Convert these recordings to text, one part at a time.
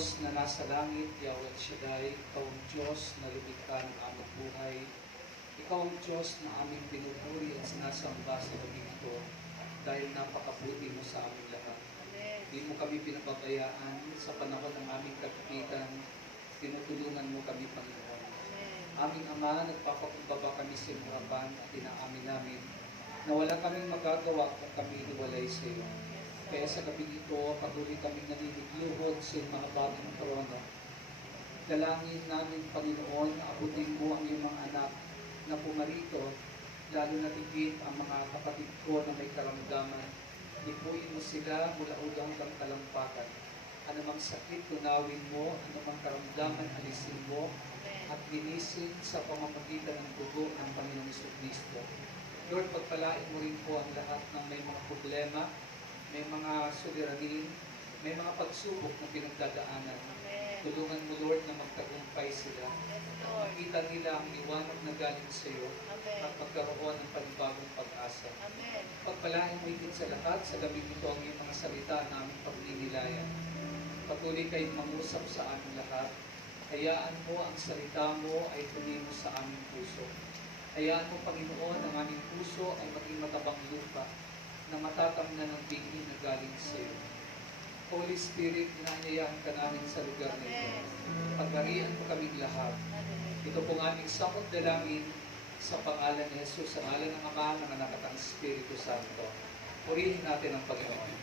Diyos na nasa langit, Yahweh Shaddai, Ikaw ang Diyos na lumikha ng aming buhay. Ikaw ang Diyos na aming pinupuri at sinasamba sa gabi ito dahil napakabuti mo sa aming lahat. Di mo kami pinapabayaan sa panahon ng aming kagipitan, tinutulungan mo kami, Panginoon. Aming Ama, nagpapakumbaba kami sa iyong harapan at inaamin namin na wala kaming magagawa kung kami hiwalay sa iyo. Kaya sa gabi ito, patuloy kaming naniniluhod sa iyong mga bagong trono. Dalangin namin, Panginoon, abutin mo ang iyong mga anak na pumarito, lalo na tigit ang mga kapatid ko na may karamdaman. Lipuin mo sila mula ulo hanggang talampakan. Anumang sakit, tunawin mo, anumang karamdaman, alisin mo, at linisin sa pamamagitan ng dugo ng Panginoong Jesucristo. Lord, pagpalain mo rin po ang lahat ng may mga problema, may mga suliranin, may mga pagsubok na pinagdadaanan. Tulungan mo, Lord, na magtagumpay sila. Makita nila ang liwanag na galing sa iyo at magkaroon ng panibagong pag-asa. Pagpalain mo higit sa lahat, sa gabi ito ang iyong mga salita na aming pagninilayan. Patuloy kayong mangusap sa aming lahat. Hayaan mo ang salita mo ay tumimo sa aming puso. Hayaan mo, Panginoon, ang aming puso ay maging matabang lupa na matatamnan ng bigin na galing sa iyo. Holy Spirit, inaanyayahan ka namin sa lugar na ito. Pagharian mo kaming lahat. Ito pong aming sakot dalangin sa pangalan ni Jesus, sa ngalan ng Ama, ng Anak at ng Espiritu Santo. Purihin natin ang Panginoon.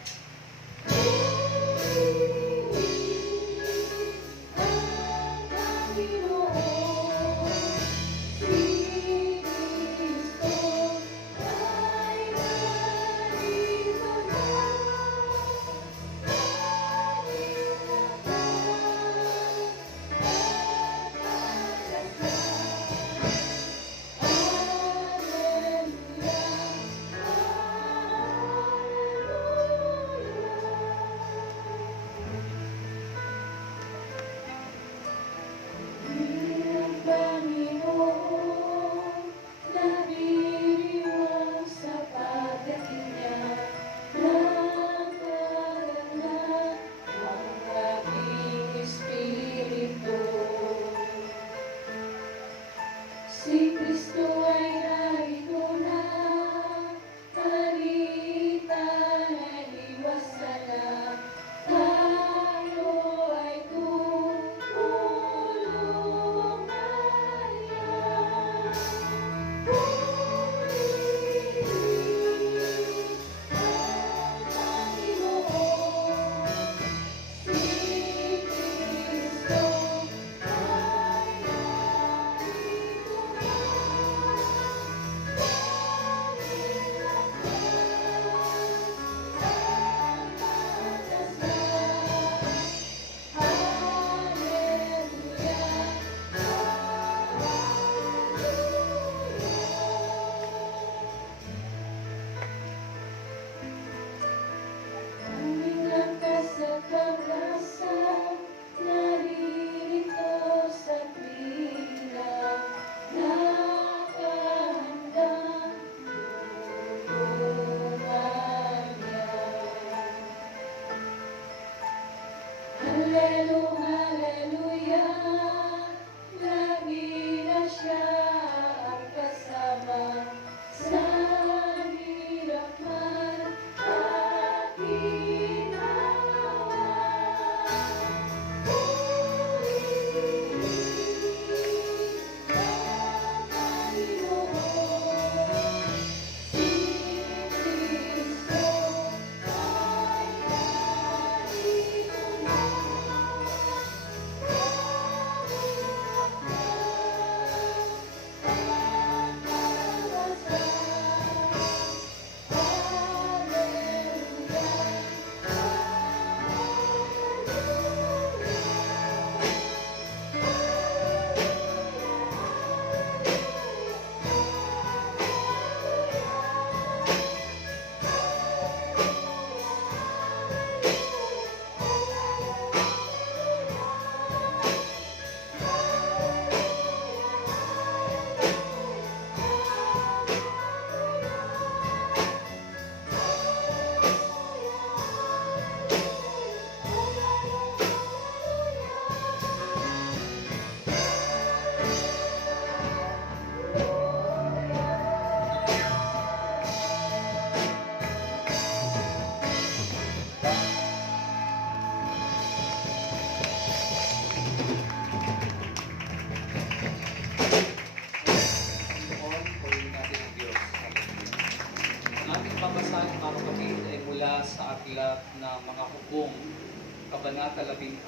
Kabanata 16,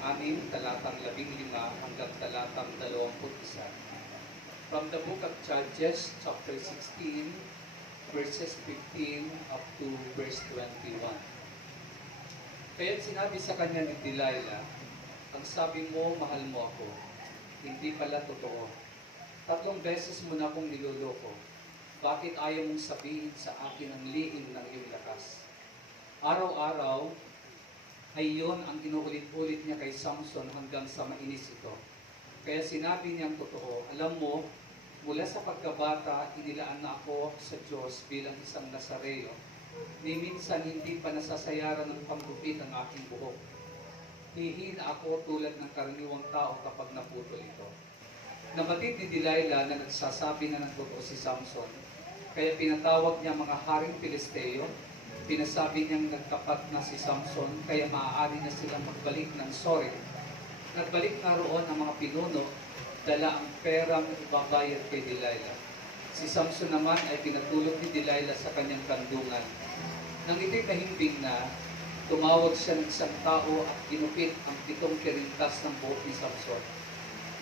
talatang 15 hanggang talatang 21. From the book of Judges, chapter 16, verses 15 up to verse 21. Kaya't sinabi sa kanya ni Delilah, ang sabi mo, mahal mo ako. Hindi pala totoo. 3 beses mo na akong niloloko. Bakit ayaw mong sabihin sa akin ang liin ng iyong lakas? Araw-araw ay yun ang inuulit-ulit niya kay Samson hanggang sa mainis ito. Kaya sinabi niyang totoo, alam mo, mula sa pagkabata, inilaan na ako sa Diyos bilang isang Nazareo. Ni minsan hindi pa nasasayaran ng panggupit ang aking buhok. Hihina ako tulad ng karaniwang tao kapag naputol ito. Namatid ni Delilah na nagsasabi na ng totoo si Samson. Kaya pinatawag niya mga haring Pilisteo. Pinasabi niyang nagtapat na si Samson, kaya maaari na silang magbalik ng Sorek. Nagbalik na roon ang mga pinuno, dala ang perang ibabayad kay Delilah. Si Samson naman ay pinatulog ni Delilah sa kanyang kandungan. Nang ito'y mahimbing na, tumawag siya ng isang tao at ginupit ang 7 kirintas ng buhok ni Samson.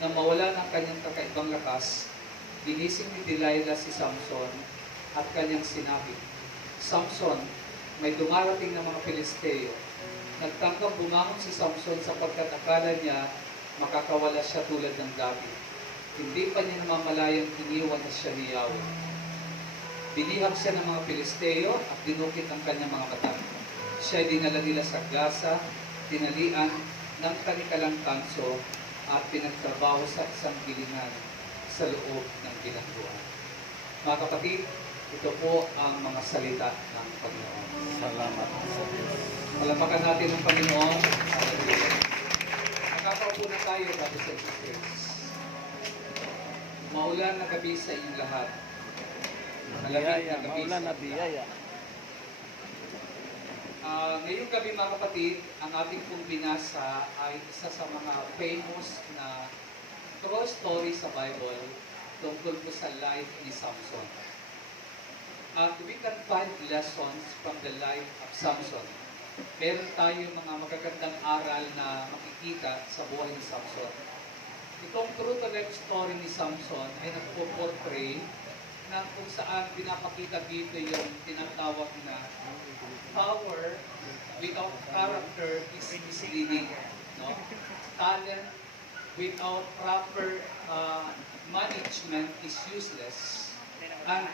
Nang mawala ng kanyang kakaibang lakas, ginising ni Delilah si Samson at kanyang sinabi, Samson, may dumarating ng mga Pilisteo. Nagtangkang bumangon si Samson sapagkat akala niya makakawala siya tulad ng David. Hindi pa niya namamalayang iniwan na siya ni Yahweh. Binihag siya ng mga Pilisteo at dinukit ang kanyang mga mata. Siya ay dinala nila sa Gaza, tinalian ng kanikalang tanso at pinagtrabaho sa isang gilingan sa loob ng bilangguan. Mga kapatid, ito po ang mga salita ng Panginoon. Salamat sa Diyos. Palapakan natin ang Panginoon. Nakakaupo na tayo, brothers and sisters. Maulan na gabi sa inyong lahat. Malamig na gabi Maulan na sa biyaya. Ngayong gabi mga kapatid, ang ating pong binasa ay isa sa mga famous na true story sa Bible tungkol po sa life ni Samson. At we can find lessons from the life of Samson. Meron tayo mga magagandang aral na makikita sa buhay ni Samson. Itong true to life story ni Samson ay nagpo-portray na kung saan pinapakita dito yung tinatawag na power without character is misleading. No? Talent without proper management is useless. And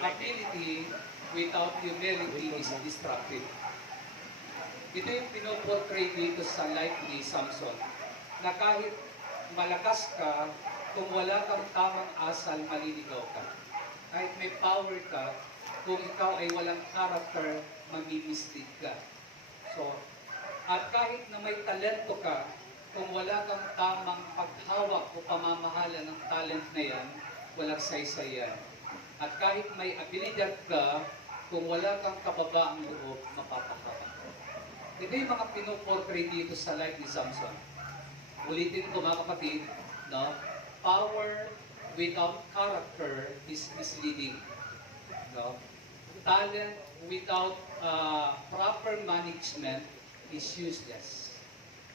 ability without humility is destructive. Ito yung pinoportray dito sa life ni Samson, na kahit malakas ka, kung wala kang tamang asal, maliligaw ka. Kahit may power ka, kung ikaw ay walang character, mamimislead ka. So, at kahit na may talento ka, kung wala kang tamang paghawak o pamamahala ng talent na yan, walang saysay yan. At kahit may abilidad ka, kung wala kang kababaang loob, mapapahawak. Ito yung mga pinoportray dito sa life ni Samson. Ulitin ko mga kapatid, no? Power without character is misleading. No? Talent without proper management is useless.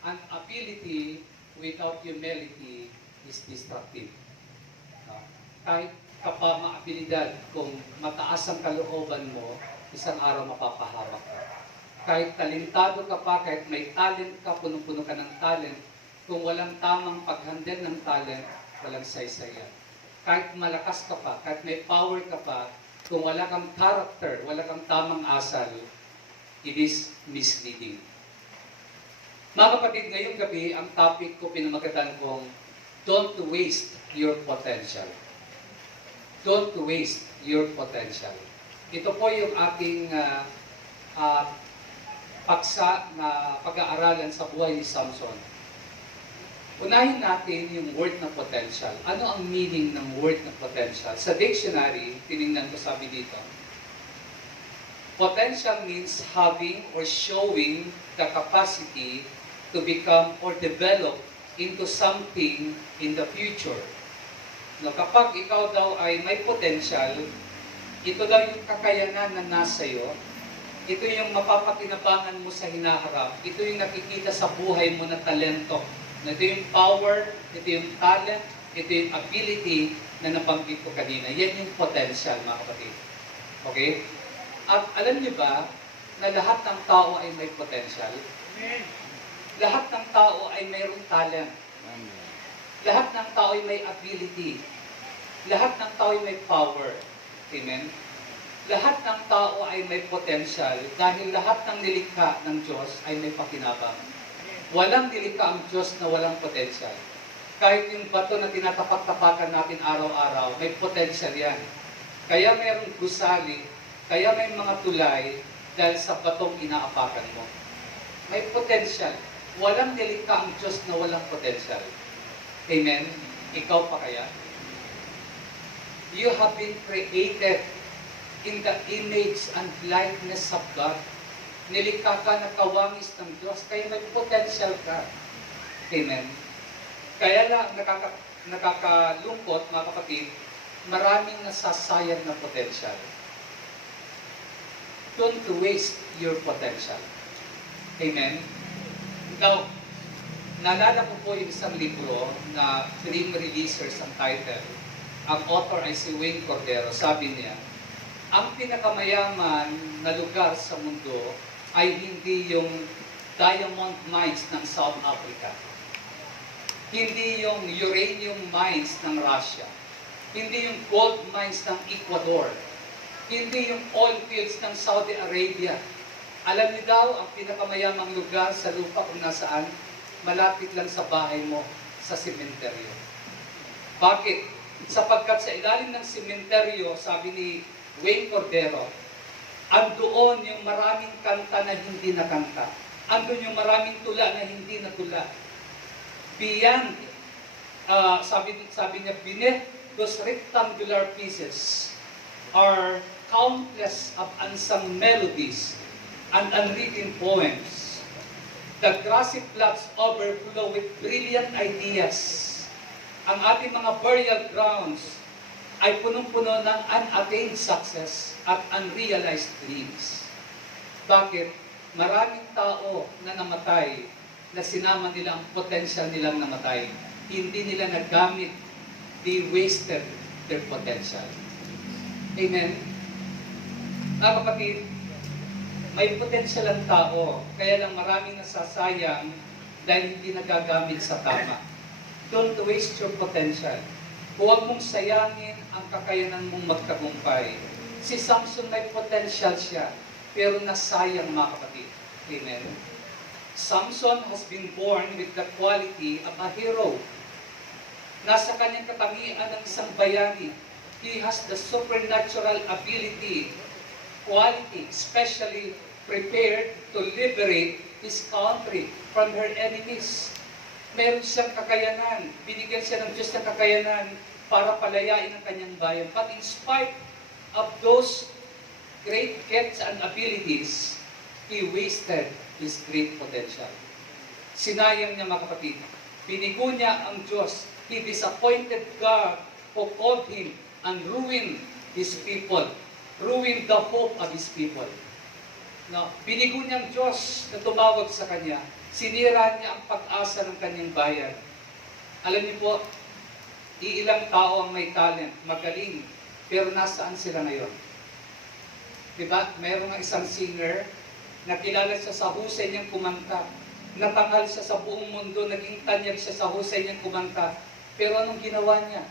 And ability without humility is destructive. No? Kahit kapag maabilidad, kung mataas ang kalooban mo, isang araw mapapahawak ka. Kahit talentado ka pa, kahit may talent ka, punong-puno ka ng talent, kung walang tamang paghandle ng talent, walang saysayan. Kahit malakas ka pa, kahit may power ka pa, kung wala kang character, wala kang tamang asal, it is misleading. Mga kapatid, ngayong gabi, ang topic ko pinamagatan kong don't waste your potential. Don't waste your potential. Ito po yung ating paksa na pag-aaralan sa buhay ni Samson. Unahin natin yung word na potential. Ano ang meaning ng word na potential? Sa dictionary, tinignan ko sabi dito, potential means having or showing the capacity to become or develop into something in the future. No, kapag ikaw daw ay may potential, ito daw yung kakayanan na nasa iyo Ito yung mapapakinabangan mo sa hinaharap. Ito yung nakikita sa buhay mo na talento. Ito yung power, ito yung talent, ito yung ability na nabanggit ko kanina. Yan yung potential, mga kapatid. Okay? At alam niyo ba na lahat ng tao ay may potential? Lahat ng tao ay mayroong talent. Amen. Lahat ng tao ay may ability. Lahat ng tao ay may power. Amen? Lahat ng tao ay may potential dahil lahat ng nilikha ng Diyos ay may pakinabang. Walang nilikha ang Diyos na walang potential. Kahit yung bato na tinatapak-tapakan natin araw-araw, may potential yan. Kaya mayroong gusali, kaya may mga tulay dahil sa batong inaapakan mo. May potential. Walang nilikha ang Diyos na walang potential. Amen? Ikaw pa kaya? You have been created in the image and likeness of God. Nilikha ka na kawangis ng Diyos, kaya may potential ka. Amen? Kaya lang nakakalungkot, mga kapatid, maraming nasasayang na potential. Don't waste your potential. Amen? Now, naalala ko po yung isang libro na Dream Releasers ang title. Ang author ay si Wayne Cordero. Sabi niya, ang pinakamayaman na lugar sa mundo ay hindi yung diamond mines ng South Africa. Hindi yung uranium mines ng Russia. Hindi yung gold mines ng Ecuador. Hindi yung oil fields ng Saudi Arabia. Alam niyo daw, ang pinakamayamang lugar sa lupa kung nasaan, malapit lang sa bahay mo, sa sementeryo. Bakit? Sapagkat sa ilalim ng sementeryo, sabi ni Wayne Cordero, andoon yung maraming kanta na hindi nakanta. Andoon yung maraming tula na hindi natula. Beyond, sabi niya, beneath those rectangular pieces are countless of unsung melodies and unwritten poems. The grassy plots overflow with brilliant ideas. Ang ating mga burial grounds ay punong-puno ng unattained success at unrealized dreams. Bakit? Maraming tao na namatay na sinama nila ang potential nilang namatay. Hindi nila nagamit. They wasted their potential. Amen? Mga kapatid, may potential ang tao, kaya lang maraming nasasayang dahil hindi nagagamit sa tama. Don't waste your potential. Huwag mong sayangin ang kakayanan mong magtagumpay. Si Samson may potential siya, pero nasayang, mga kapatid. Amen? Samson has been born with the quality of a hero. Nasa kanyang katangian ng isang bayani. He has the supernatural ability, quality, especially prepared to liberate his country from her enemies. Meron siyang kakayanan. Binigyan siya ng Diyos ng kakayanan para palayain ang kanyang bayan. But in spite of those great gifts and abilities, he wasted his great potential. Sinayang niya, mga kapatid. Binigo niya ang Diyos. He disappointed God who called him and ruined his people. Ruined the hope of his people. No, binigo niya ang Diyos na tumawag sa kanya. Sinira niya ang pag-asa ng kanyang bayan. Alam niyo po, iilang tao ang may talent, magaling, pero nasaan sila ngayon? Diba? Mayroong isang singer, nakilala siya sa husay niyang kumanta. Natanghal siya sa buong mundo, naging tanyag siya sa husay niyang kumanta. Pero anong ginawa niya?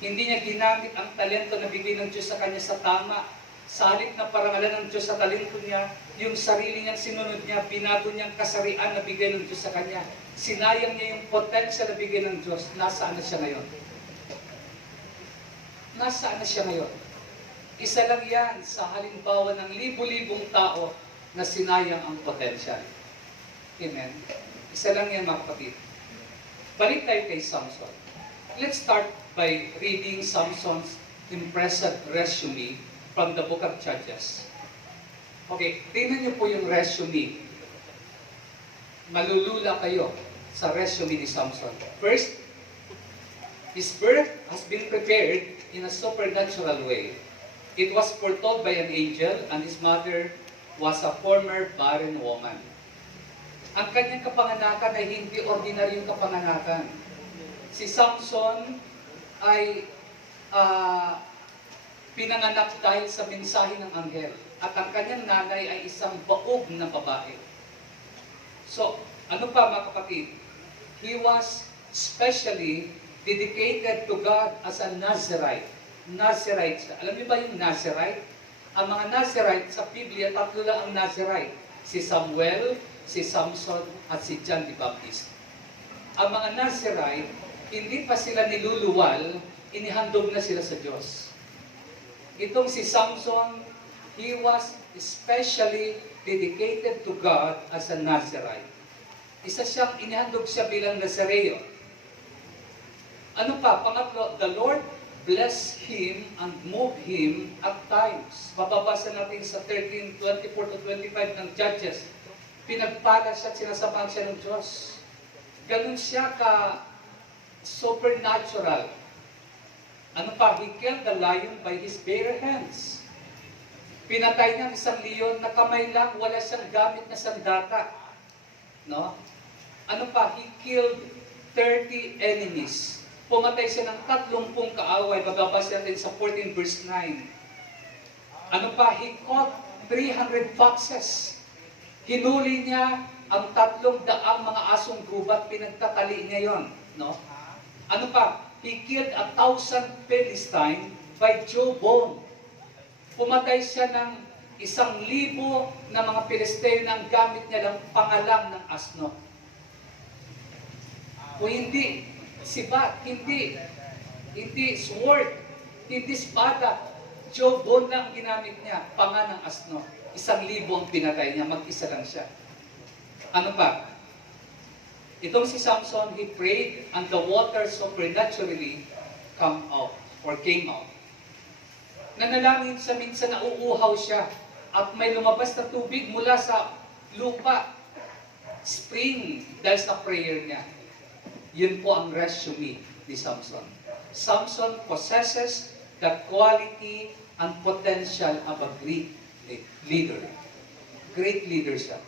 Hindi niya ginamit ang talento na bigay ng Diyos sa kanya sa tama. Sa halip na parangalan ng Diyos sa talento niya, yung sarili niyang sinunod niya, binago niyang kasarian na bigay ng Diyos sa kanya. Sinayang niya yung potential na bigay ng Diyos. Nasaan na siya ngayon? Nasaan na siya ngayon? Isa lang yan sa halimbawa ng libu-libong tao na sinayang ang potential. Amen? Isa lang yan, mga kapatid. Balik tayo kay Samson. Let's start by reading Samson's impressive resume from the book of Judges. Okay, tingnan niyo po yung resume. Malulula kayo sa resume ni Samson. First, his birth has been prepared in a supernatural way. It was foretold by an angel, and his mother was a former barren woman. Ang kanyang kapanganakan ay hindi ordinaryong kapanganakan. Si Samson ay pinanganak dahil sa mensahe ng anghel. At ang kanyang nanay ay isang baog na babae. So, ano pa mga kapatid? He was specially dedicated to God as a Nazirite. Nazirite siya. Alam niyo ba yung Nazirite? Ang mga Nazirite sa Biblia, tatlo lang ang Nazirite. Si Samuel, si Samson, at si John the Baptist. Ang mga Nazirite, hindi pa sila niluluwal, inihandog na sila sa Diyos. Itong si Samson, he was especially dedicated to God as a Nazirite. Inihandog siya bilang Nazareo. Ano pa? Pangatlo, the Lord blessed him and moved him at times. Mababasa natin sa 13:24-25 ng Judges. Pinagpala siya at sinasabahan siya ng Diyos. Ganun siya ka supernatural. Ano pa? He killed the lion by his bare hands. Pinatay niya ang isang leon na kamay lang, wala siyang gamit na sandata. No? Ano pa? He killed 30 enemies. Pumatay siya ng 30 kaaway. Bababasa natin sa 14 verse 9. Ano pa? He caught 300 foxes. Hinuli niya ang 300 mga asong gubat. Pinagtatali niya yon. No? Ano pa? He killed 1,000 Philistine by jawbone. Pumatay siya ng 1,000 na mga Pilisteo na ang gamit niya lang pangalang ng asno. O hindi sibat, hindi sword, hindi espada. Jawbone lang ginamit niya, panga ng asno. 1,000 ang pinatay niya, mag-isa lang siya. Ano pa? Itong si Samson, he prayed and the water supernaturally came out. Nanalangin siya, minsan nauuhaw siya at may lumabas na tubig mula sa lupa. Spring, dahil sa prayer niya. Yun po ang resume ni Samson. Samson possesses the quality and potential of a great leader. Great leader siya.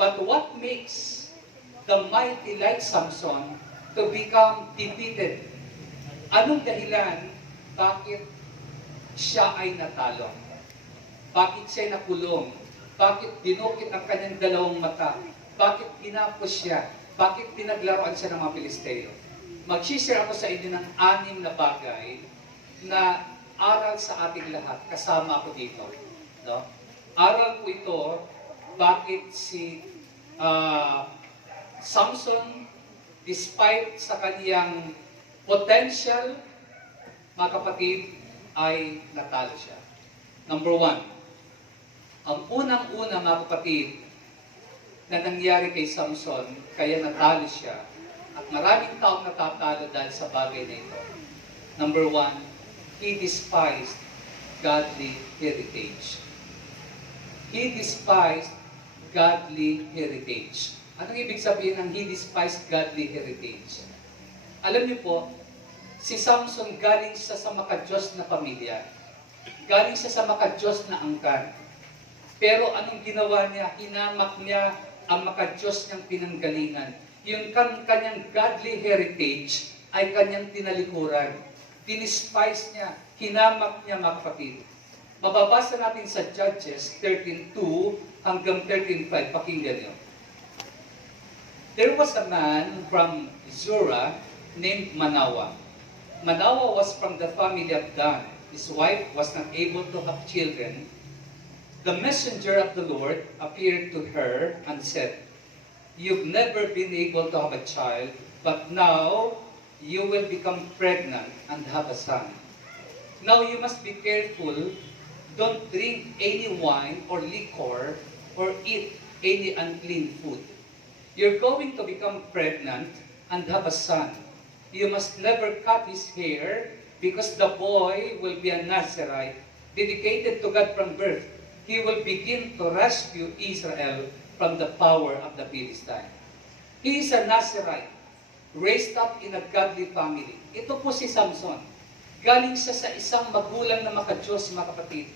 But what makes the mighty like Samson to become defeated? Anong dahilan bakit siya ay natalo? Bakit siya nakulong? Bakit dinukit ang kanyang dalawang mata? Bakit pinapos siya? Bakit pinaglaruan siya ng mga Pilisteo? Mag-share ako sa inyo ng 6 na bagay na aral sa ating lahat. Kasama ako dito. No? Aral po ito, bakit si Samson, despite sa kaniyang potential, mga kapatid, ay natalo siya. Number 1, ang unang-una mga kapatid na nangyari kay Samson, kaya natalo siya, at maraming taong natatalo dahil sa bagay na ito. Number 1, he despised godly heritage. He despised godly heritage. Anong ibig sabihin ng he despised godly heritage? Alam niyo po, si Samson galing siya sa makadiyos na pamilya. Galing siya sa makadiyos na angkan. Pero anong ginawa niya? Hinamak niya ang makadiyos niyang pinanggalingan. Yung kanyang godly heritage ay kanyang tinalikuran. Dinispise niya, hinamak niya mga kapatid. Mababasa natin sa Judges 13:2 hanggang 13:5. Pakinggan niyo. There was a man from Zorah named Manoah. Manoah was from the family of Dan. His wife was not able to have children. The messenger of the Lord appeared to her and said, "You've never been able to have a child, but now you will become pregnant and have a son. Now you must be careful. Don't drink any wine or liquor or eat any unclean food. You're going to become pregnant and have a son. You must never cut his hair because the boy will be a Nazirite, dedicated to God from birth. He will begin to rescue Israel from the power of the Philistine." He is a Nazirite, raised up in a godly family. Ito po si Samson. Galing siya sa isang magulang na makadiyos, mga kapatid.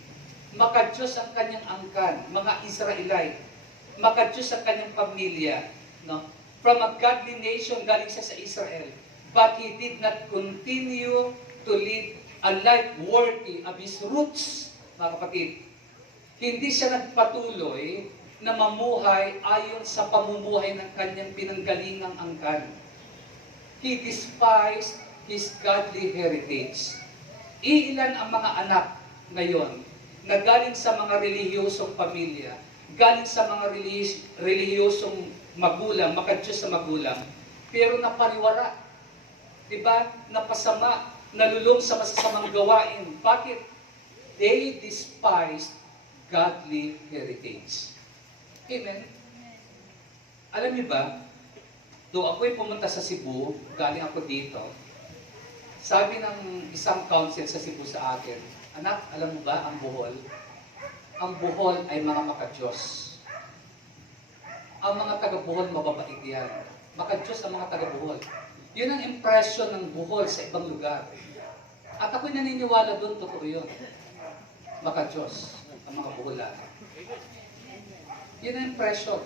Makadiyos ang kanyang angkan, mga Israelite. Makadiyos ang kanyang pamilya. No? From a godly nation, galing siya sa Israel. But he did not continue to live a life worthy of his roots, mga kapatid. Hindi siya nagpatuloy na mamuhay ayon sa pamumuhay ng kanyang pinanggalingang angkan. He despised his godly heritage. Iilan ang mga anak ngayon na galing sa mga relihiyosong pamilya, galing sa mga relihiyosong magulang, makadiyos sa magulang, pero napariwara, diba? Napasama, nalulong sa masasamang gawain. Bakit? They despised godly heritage. Amen? Alam niyo ba, doon ako'y pumunta sa Cebu, galing ako dito, sabi ng isang council sa Cebu sa akin, anak, alam mo ba ang Bohol? Ang Bohol ay mga makadiyos. Ang mga taga-Bohol, mababait yan. Makadiyos ang mga taga-Bohol. Yun ang impression ng Bohol sa ibang lugar. At ako'y naniniwala doon, totoo yun. Makadiyos ang mga Boholan. Yun ang impression.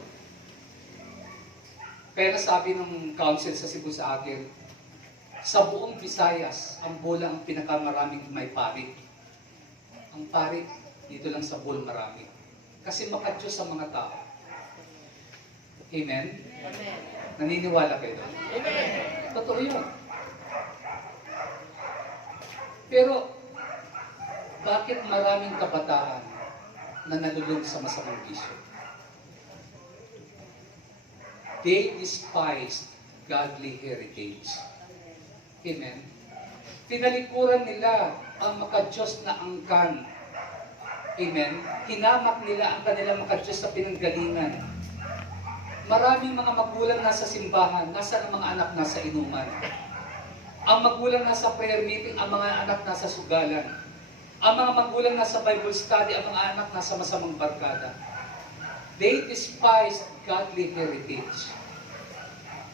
Kaya sabi ng council sa Cebu sa akin, sa buong Visayas, ang Bohol ang pinakamaraming may pari. Ang pari, dito lang sa Bohol marami. Kasi makadiyos ang mga tao. Amen? Amen. Naniniwala kayo doon? Amen. Totoo yun. Pero, bakit maraming kabataan na nalulog sa masamang bisyo? They despised godly heritage. Amen? Tinalikuran nila ang makadiyos na angkan. Amen? Hinamak nila ang kanilang makadiyos na pinanggalingan. Maraming mga magulang nasa simbahan, nasa ang mga anak nasa inuman. Ang magulang nasa prayer meeting, ang mga anak nasa sugalan. Ang mga magulang nasa Bible study, ang mga anak nasa masamang barkada. They despised godly heritage.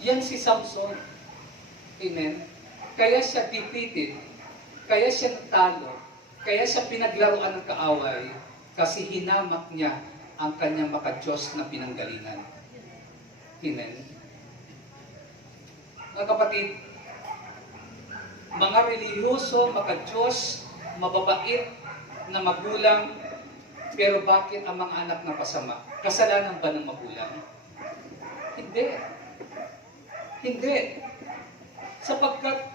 Yan si Samson. Amen? Kaya siya defeated, kaya siya natalo, kaya siya pinaglaruan ng kaaway, kasi hinamak niya ang kanyang makadiyos na pinanggalingan. Amen? Mga kapatid, mga relihiyoso, makadiyos, mababait na magulang, pero bakit ang mga anak na pasama? Kasalanan ba ng magulang? Hindi. Hindi. Sapagkat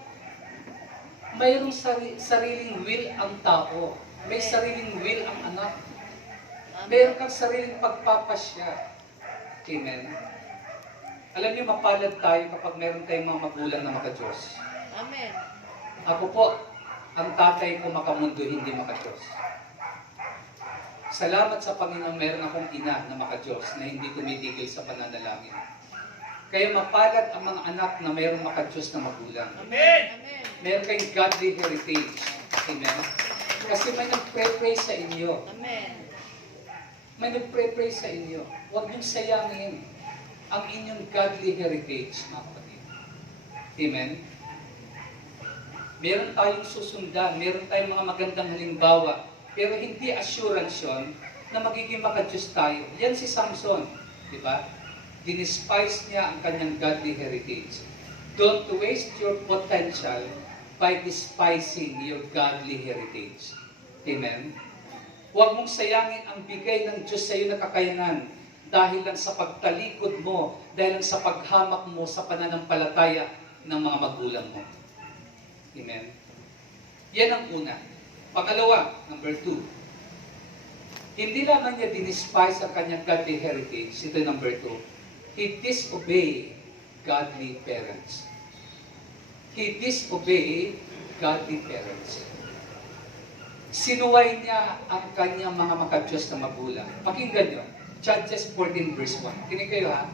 mayroong sariling will ang tao. May sariling will ang anak. Mayroon kang sariling pagpapasya. Amen? Alam niyo, mapalad tayo kapag meron tayong mga magulang na makadiyos. Amen. Ako po, ang tatay ko makamundo, hindi makadiyos. Salamat sa Panginoon, meron akong ina na makadiyos, na hindi tumitigil sa pananalangin. Kaya mapalad ang mga anak na mayroong makadiyos na magulang. Amen. Amen. Meron kayong godly heritage. Amen? Kasi may nagpre-pray sa inyo. Amen. May nagpre-pray sa inyo. Huwag niyong sayangin ang inyong godly heritage, mga kapatid. Amen? Meron tayong susundan, meron tayong mga magandang halimbawa, pero hindi assurance yun na magiging makadiyos tayo. Yan si Samson, di ba? Dinispise niya ang kanyang godly heritage. Don't waste your potential by despising your godly heritage. Amen? Huwag mong sayangin ang bigay ng Diyos sa iyo na kakayanan dahil lang sa pagtalikod mo, dahil lang sa paghamak mo sa pananampalataya ng mga magulang mo. Amen? Yan ang una. Pangalawa, number 2. Hindi lamang niya dinispise ang kanyang godly heritage. Ito yung number 2. He disobeyed godly parents. He disobeyed godly parents. Sinuway niya ang kanyang mga makadiyos na magulang. Pakinggan niyo. Judges 14 verse 1. Kinig kayo ha.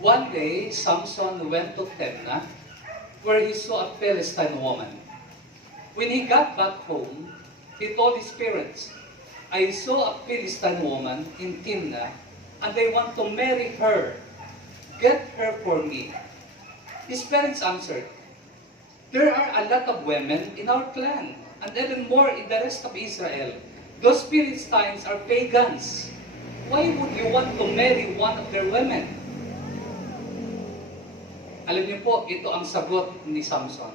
One day, Samson went to Timnah, where he saw a Philistine woman. When he got back home, he told his parents, I saw a Philistine woman in Timnah, and they want to marry her. Get her for me. His parents answered, there are a lot of women in our clan, and even more in the rest of Israel. Those Philistines are pagans. Why would you want to marry one of their women? Alam niyo po, ito ang sagot ni Samson.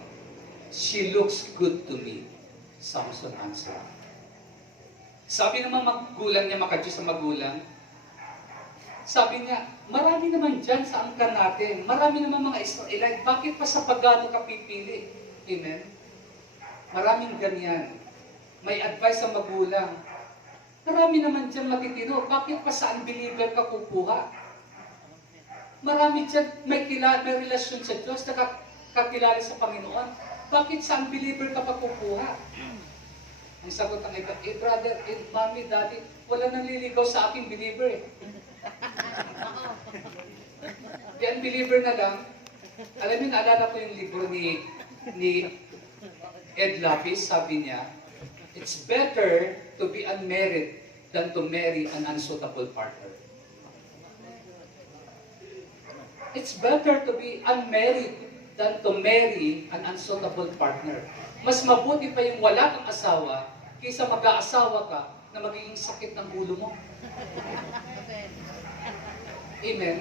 She looks good to me. Samson answered. Sabi naman magulang niya, makadyo sa magulang, sabi niya, marami naman dyan sa angkan natin. Marami naman mga Israelite. Bakit pa sa pagano ka pipili? Amen? Maraming ganyan. May advice sa magulang. Marami naman dyan matitino. Bakit pa sa unbeliever ka kukuha? Marami dyan may relasyon sa Diyos, kakilala sa Panginoon. Bakit sa unbeliever ka pa kukuha? Ang sagot ng iba, brother, mommy, daddy, wala nang liligaw sa aking believer eh. The unbeliever na lang. Alam niyo, naalala ko yung libro ni Ed Lapis, sabi niya, it's better to be unmarried than to marry an unsuitable partner. It's better to be unmarried than to marry an unsuitable partner. Mas mabuti pa yung wala kang asawa kaysa mag-aasawa ka na magiging sakit ng ulo mo. Amen?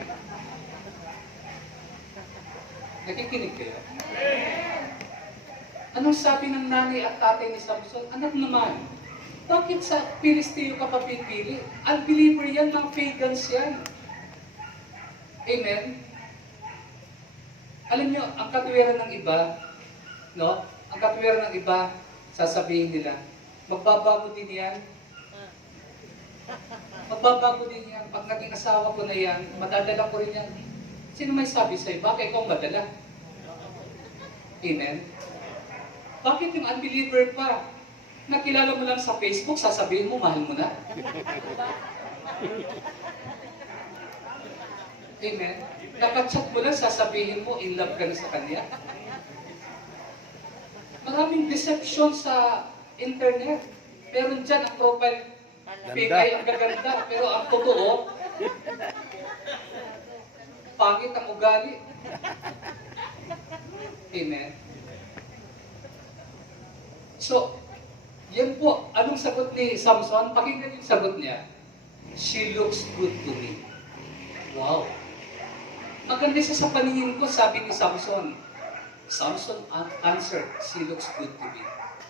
Nakikinig kayo? Anong sabi ng nanay at tatay ni Samson? Anak naman, bakit sa Pilisteo ka pa pipili? Unbeliever yan, mga pagans yan. Amen? Alam nyo, ang katwiran ng iba, no? Ang katwiran ng iba, sasabihin nila, magbabago din yan. Magbabago din yan. Pag naging asawa ko na yan, madadala ko rin yan. Sino may sabi sa'yo? Bakit ikaw madala? Amen? Bakit yung unbeliever pa? Nakilala mo lang sa Facebook, sasabihin mo, mahal mo na. Amen? Nakachat mo lang, sasabihin mo, in love ka na sa kanya. Maraming deception sa internet. Meron dyan ang profile fake ay ang gaganda, pero ang totoo, pangit ang ugali. Amen? So, yan po, anong sagot ni Samson? Pakinggan yung sagot niya. She looks good to me. Wow! Maganda siya sa paningin ko, sabi ni Samson. Samson answered, she looks good to me.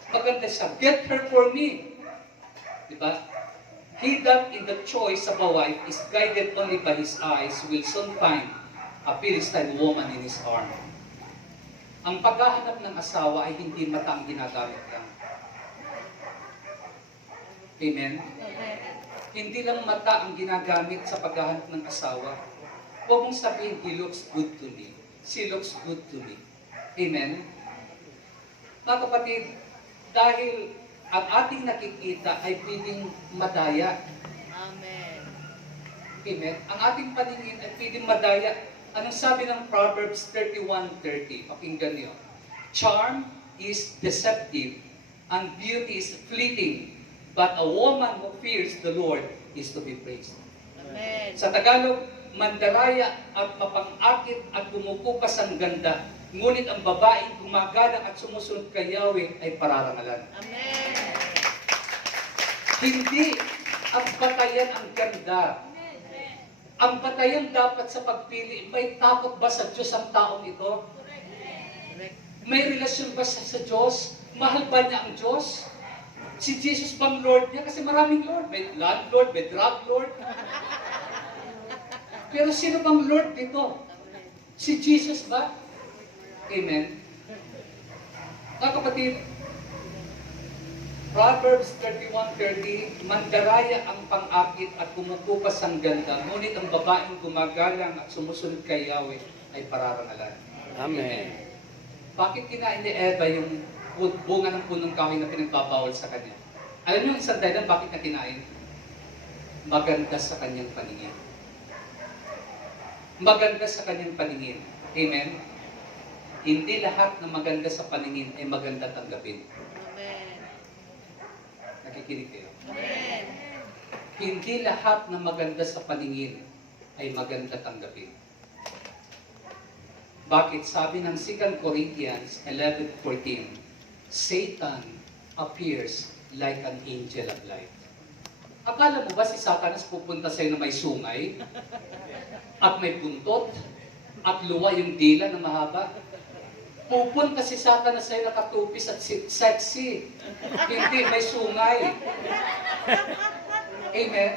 Maganda siya, get her for me. Diba? He that in the choice of a wife is guided only by his eyes will soon find a Philistine woman in his arm. Ang paghahanap ng asawa ay hindi mata ang ginagamit lang. Amen? Hindi lang mata ang ginagamit sa paghahanap ng asawa. Huwag mong sabihin, he looks good to me. She looks good to me. Amen? Mga kapatid, dahil ang ating nakikita ay pwedeng madaya. Amen. Amen? Ang ating paningin ay pwedeng madaya. Anong sabi ng Proverbs 31:30? Pakinggan niyo. Charm is deceptive and beauty is fleeting, but a woman who fears the Lord is to be praised. Amen. Sa Tagalog, mandaraya at mapang-akit at kumukupas ang ganda, ngunit ang babaeng gumagalang at sumusunod kay Yahweh ay pararangalan. Amen. Hindi ang batayan ang ganda. Ang batayan dapat sa pagpili, may takot ba sa Diyos ang taong ito? May relasyon ba sa Diyos? Mahal ba niya ang Diyos? Si Jesus bang Lord niya? Kasi maraming Lord. May landlord, may drug Lord. Pero sino bang Lord dito? Si Jesus ba? Amen. Mga kapatid, Proverbs 31:30, mandaraya ang pang-akit at kumukupas ang ganda, ngunit ang babaeng gumagalang at sumusunod kay Yahweh ay pararangalan. Amen. Bakit kinain ni Eva yung bunga ng punong kahoy na pinagbabawal sa kanya? Alam niyo yung isang dahilan bakit na kinain? Maganda sa kanyang paningin. Maganda sa kanyang paningin. Amen? Hindi lahat na maganda sa paningin ay maganda tanggapin. Amen. Nakikinig kayo? Amen. Hindi lahat na maganda sa paningin ay maganda tanggapin. Bakit? Sabi ng 2 Corinthians 11:14, Satan appears like an angel of light. Akala mo ba si Satanas pupunta sa'yo na may sungay? At may buntot? At luwa yung dila na mahaba? Pupunta si Satanas sa'yo nakatupis at sexy. Hindi, may sungay. Amen?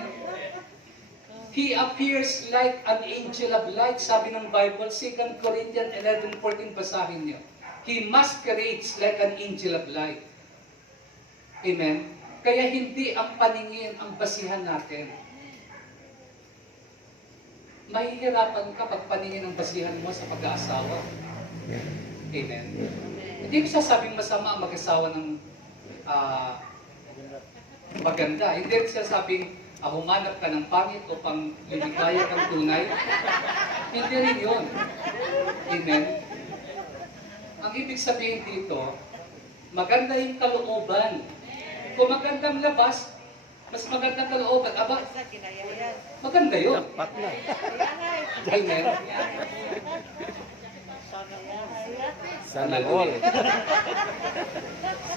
He appears like an angel of light, sabi ng Bible, 2 Corinthians 11:14, basahin niyo. He masquerades like an angel of light. Amen? Kaya hindi ang paningin ang basihan natin. Mahihirapan ka pag paningin ang basihan mo sa pag-aasawa. Amen? Hindi ko sasabing masama ang mag-asawa ng maganda. Hindi ko sasabing humanap ka ng pangit o pang lumigaya kang tunay. Hindi rin yun. Amen? Ang ibig sabihin dito, maganda yung kalooban. Kung magandang labas, mas magandang kalooban. Aba, maganda yun. Tapat na. Amen? Sana all.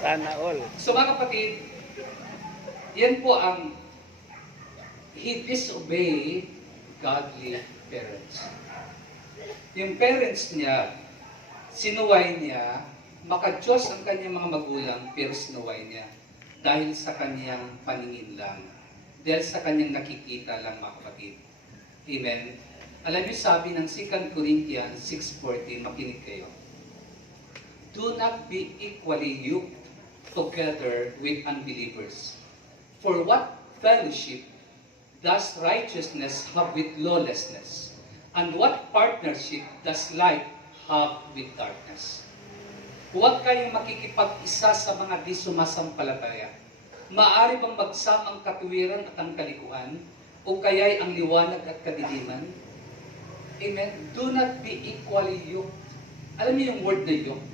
Sana all. So mga kapatid, yan po ang he disobey godly parents. Yung parents niya, sinuway niya, maka-Diyos ang kanyang mga magulang, pero sinuway niya. Dahil sa kanyang paningin lang. Dahil sa kanyang nakikita lang, mga kapatid. Amen? Alam niyo, sabi ng 2 Corinthians 6:14, makinig kayo. Do not be equally yoked together with unbelievers. For what fellowship does righteousness have with lawlessness? And what partnership does light have with darkness? Huwag kayong makikipag-isa sa mga di sumasampalataya. Maaari bang magsama ang katuwiran at ang kalikuan? O kaya'y ang liwanag at kadiliman? Amen? Do not be equally yoked. Alam niyo yung word na yoke?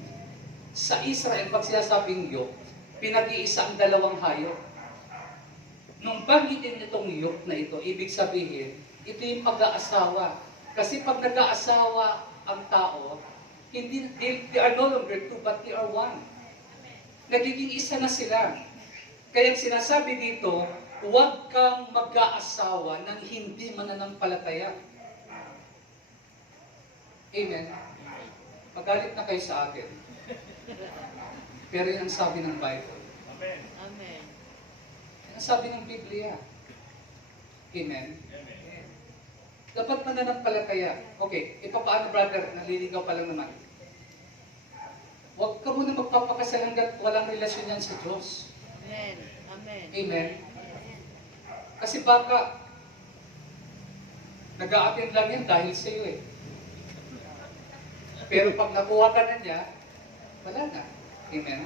Sa Israel, pag sinasabing yoke, pinag-iisa ang dalawang hayop. Nung banggitin nitong yoke na ito, ibig sabihin, ito yung pag-aasawa. Kasi pag nag-aasawa ang tao, hindi, they are no longer two, but they are one. Nagiging isa na sila. Kaya sinasabi dito, huwag kang mag-aasawa ng hindi mananampalataya. Amen? Magalit na kayo sa akin. Pero yan ang sabi ng Bible. Amen. Yan ang sabi ng Biblia. Amen? Dapat mananampalataya. Okay, ito paano brother? Naliligaw pa lang naman. Huwag ka muna magpapakasal hanggat walang relasyon yan sa Diyos. Amen. Amen. Amen? Kasi baka nag-a-attend lang yan dahil sa iyo eh. Pero pag nakuha ka na niya, wala na. Amen?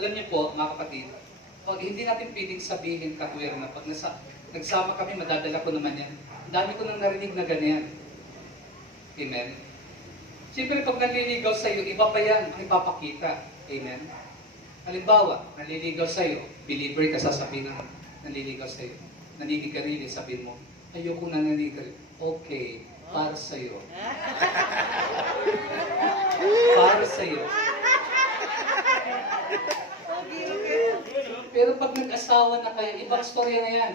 Alam niyo po, mga kapatid, hindi natin pwedeng sabihin katwir na pag nagsama kami, madadala ko naman yan. Ang dami ko nang narinig na ganyan. Amen? Siyempre, pag naliligaw sa iyo, iba pa yan ang ipapakita. Amen? Halimbawa, naliligaw sa iyo, believer ka, sasabihin na naliligaw sa iyo. Naninigarilyo, sabihin mo, ayoko na naninigarilyo. Okay, para sa iyo. Para sa iyo. Pero pag nag-asawa na kayo, ibang storya na yan.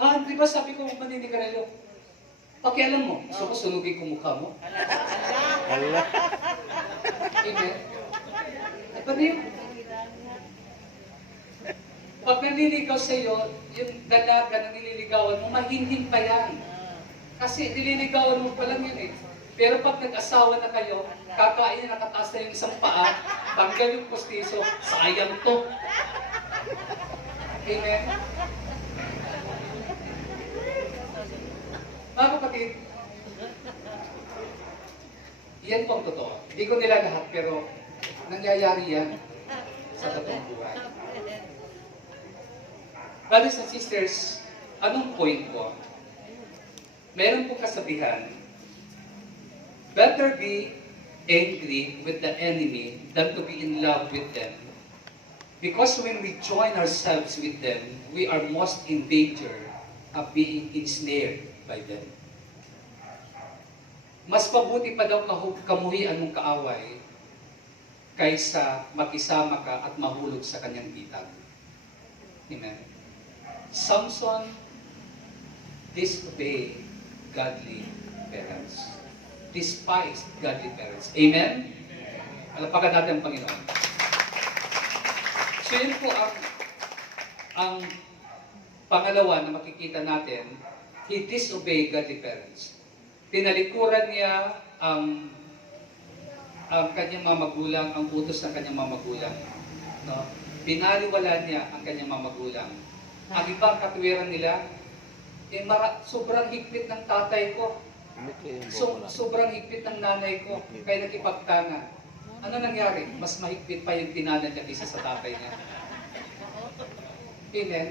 Ha, di ba sabi ko maninigarilyo? Pakialam mo, gusto ko sunugin ko mukha mo. Allah. Amen? At ano yun? Pag naliligaw sa iyo, yung dalaga na nililigawan mo, mahinhin pa yan. Kasi nililigawan mo pa lang yun eh. Pero pag nag-asawa na kayo, kakain na nakataas na yung isang paa, tanggal yung postiso, sayang to. Amen? Mga kapatid, yan pong totoo. Hindi ko nila lahat, pero nangyayari yan sa totoong buhay. Brothers and sisters, anong point ko? Meron po kasabihan, better be angry with the enemy than to be in love with them. Because when we join ourselves with them, we are most in danger of being ensnared by them. Mas mabuti pa daw kamuhian mong kaaway kaysa makisama ka at mahulog sa kanyang bitag. Amen? Samson disobeyed godly parents. Despised godly parents. Amen? Alapakan natin ang Panginoon. So yun po ang pangalawa na makikita natin, he disobeyed godly parents. Tinalikuran niya ang kanyang mga magulang, ang utos ng kanyang mga magulang. No? Binaliwala niya ang kanyang mga magulang. Ang ibang katwiran nila, sobrang higpit ng tatay ko. Sobrang higpit ng nanay ko. Kaya nakipagtana. Ano nangyari? Mas mahigpit pa yung tinanan niya kaysa sa tatay niya. Amen?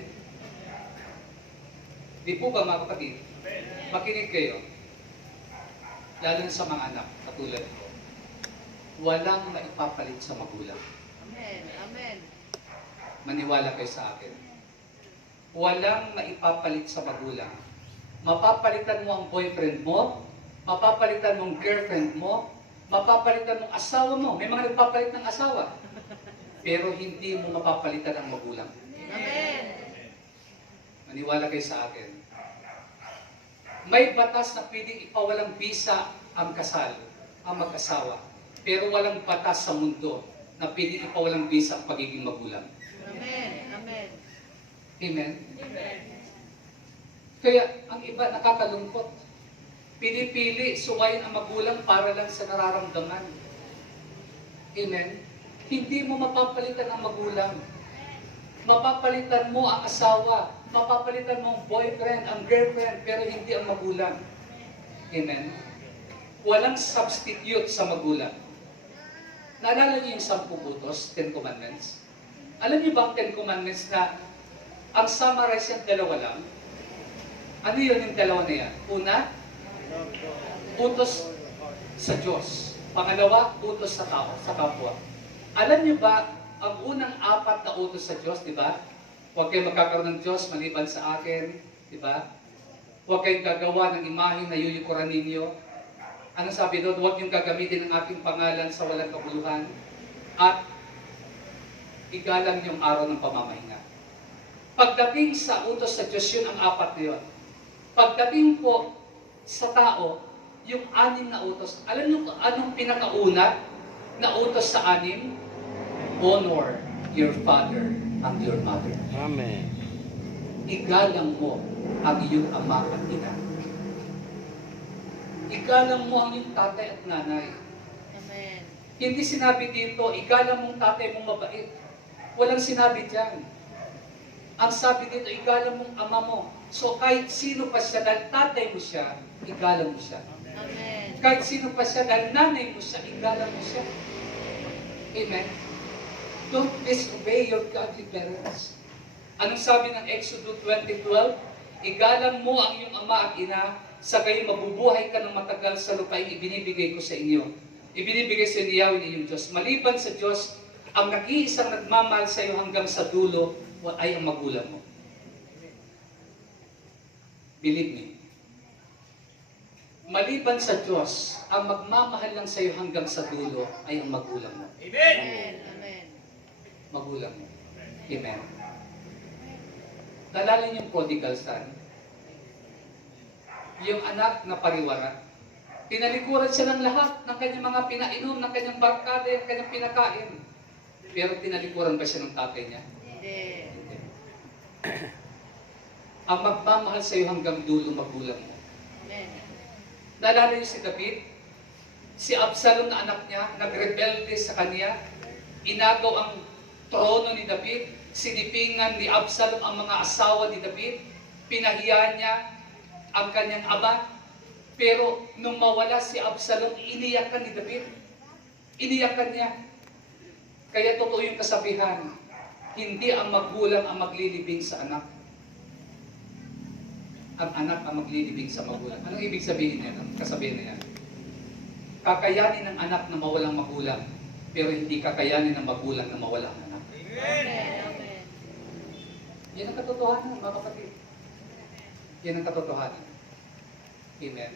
Di po ba mga kapatid? Makinig kayo. Lalo sa mga anak, katulad ko. Walang maipapalit sa magulang. Amen. Amen. Maniwala kayo sa akin. Walang maipapalit sa magulang. Mapapalitan mo ang boyfriend mo, mapapalitan mo ang girlfriend mo, mapapalitan mo ang asawa mo. May mga nagpapalit ng asawa. Pero hindi mo mapapalitan ang magulang. Amen. Maniwala kayo sa akin. May batas na pwedeng ipawalang bisa ang kasal, ang mag-asawa. Pero walang batas sa mundo na pwedeng ipawalang bisa ang pagiging magulang. Amen. Amen. Amen? Kaya ang iba nakakalungkot. Pinipili, suwayin ang magulang para lang sa nararamdaman. Amen? Hindi mo mapapalitan ang magulang. Mapapalitan mo ang asawa. Mapapalitan mo ang boyfriend, ang girlfriend, pero hindi ang magulang. Amen? Walang substitute sa magulang. Naalala niyo yung 10 utos, 10 commandments? Alam niyo ba ang 10 commandments na ang summarize yung dalawa lang? Ano yun yung dalawa na yan? Una, utos sa Diyos. Pangalawa, utos sa tao, sa kapwa. Alam niyo ba, ang unang 4 na utos sa Diyos, di ba? Huwag kayong magkakaroon ng Diyos maliban sa akin, di ba? Huwag kayong gagawa ng imahe na yuyukuran ninyo. Ano sabi doon? Huwag niyong gagamitin ang aking pangalan sa walang kabuluhan. At igalang niyong araw ng pamamahinga. Pagdating sa utos sa Diyos, yun ang 4 na yun. Pagdating po sa tao, yung 6 na utos. Alam niyo anong pinakauna na utos sa 6? Honor your father and your mother. Amen. Igalang mo ang iyong ama at ina. Igalang mo ang iyong tatay at nanay. Amen. Hindi sinabi dito, igalang mong tatay mong mabait. Walang sinabi dyan. Ang sabi dito, igalang mong ama mo. So kahit sino pa siya, dahil tatay mo siya, igalang mo siya. Amen. Kahit sino pa siya, dahil nanay mo siya, igalang mo siya. Amen? Don't disobey your godly parents. Anong sabi ng Exodus 20:12? Igalang mo ang iyong ama at ina, sa gayon mabubuhay ka ng matagal sa lupaing ibinibigay ko sa inyo. Ibinibigay sa inyo Yahweh inyong Diyos. Maliban sa Diyos, ang nag-iisang nagmamahal sa iyo hanggang sa dulo ay ang magulang mo. Believe me. Maliban sa Diyos, ang magmamahal lang sa iyo hanggang sa dulo ay ang magulang mo. Amen. Amen. Magulang mo. Amen. Naalala niyo yung prodigal son? Yung anak na pariwara. Tinalikuran siya ng lahat ng kanyang mga pinainom, ng kanyang barkada, ng kanyang pinakain. Pero tinalikuran ba siya ng tatay niya? Hindi. Hindi. Ang magmamahal sa iyo hanggang dulo, magulang mo. Amen. Naalala niyo si David? Si Absalom na anak niya, nagrebelde sa kanya. Inagaw ang trono ni David. Sinipingan ni Absalom ang mga asawa ni David. Pinahiya niya ang kanyang ama. Pero nung mawala si Absalom, iniyakan ni David. Iniyakan niya. Kaya totoo yung kasabihan, hindi ang magulang ang maglilibing sa anak. Ang anak ang maglilibing sa magulang. Anong ibig sabihin niya? Ang kasabihan niya? Kakayanin ng anak na mawalang magulang, pero hindi kakayanin ng magulang na mawalang anak. Amen. Amen. Yan ang katotohanan, mga kapatid. Yan ang katotohanan. Amen.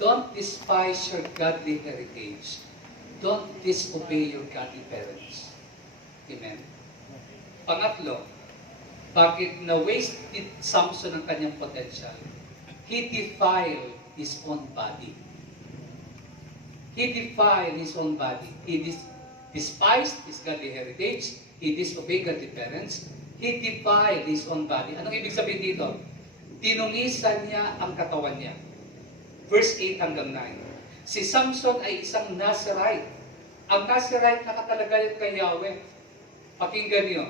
Don't despise your godly heritage. Don't disobey your godly parents. Amen. Pangatlo, Bakit na-wasted Samson ang kanyang potential? He defiled his own body. He defiled his own body. He despised his godly heritage. He disobeyed godly parents. He defiled his own body. Anong ibig sabihin dito? Dinungisan niya ang katawan niya. Verse 8 hanggang 9. Si Samson ay isang Nazirite. Ang Nazirite nakatalagay kay Yahweh. Pakinggan niyo.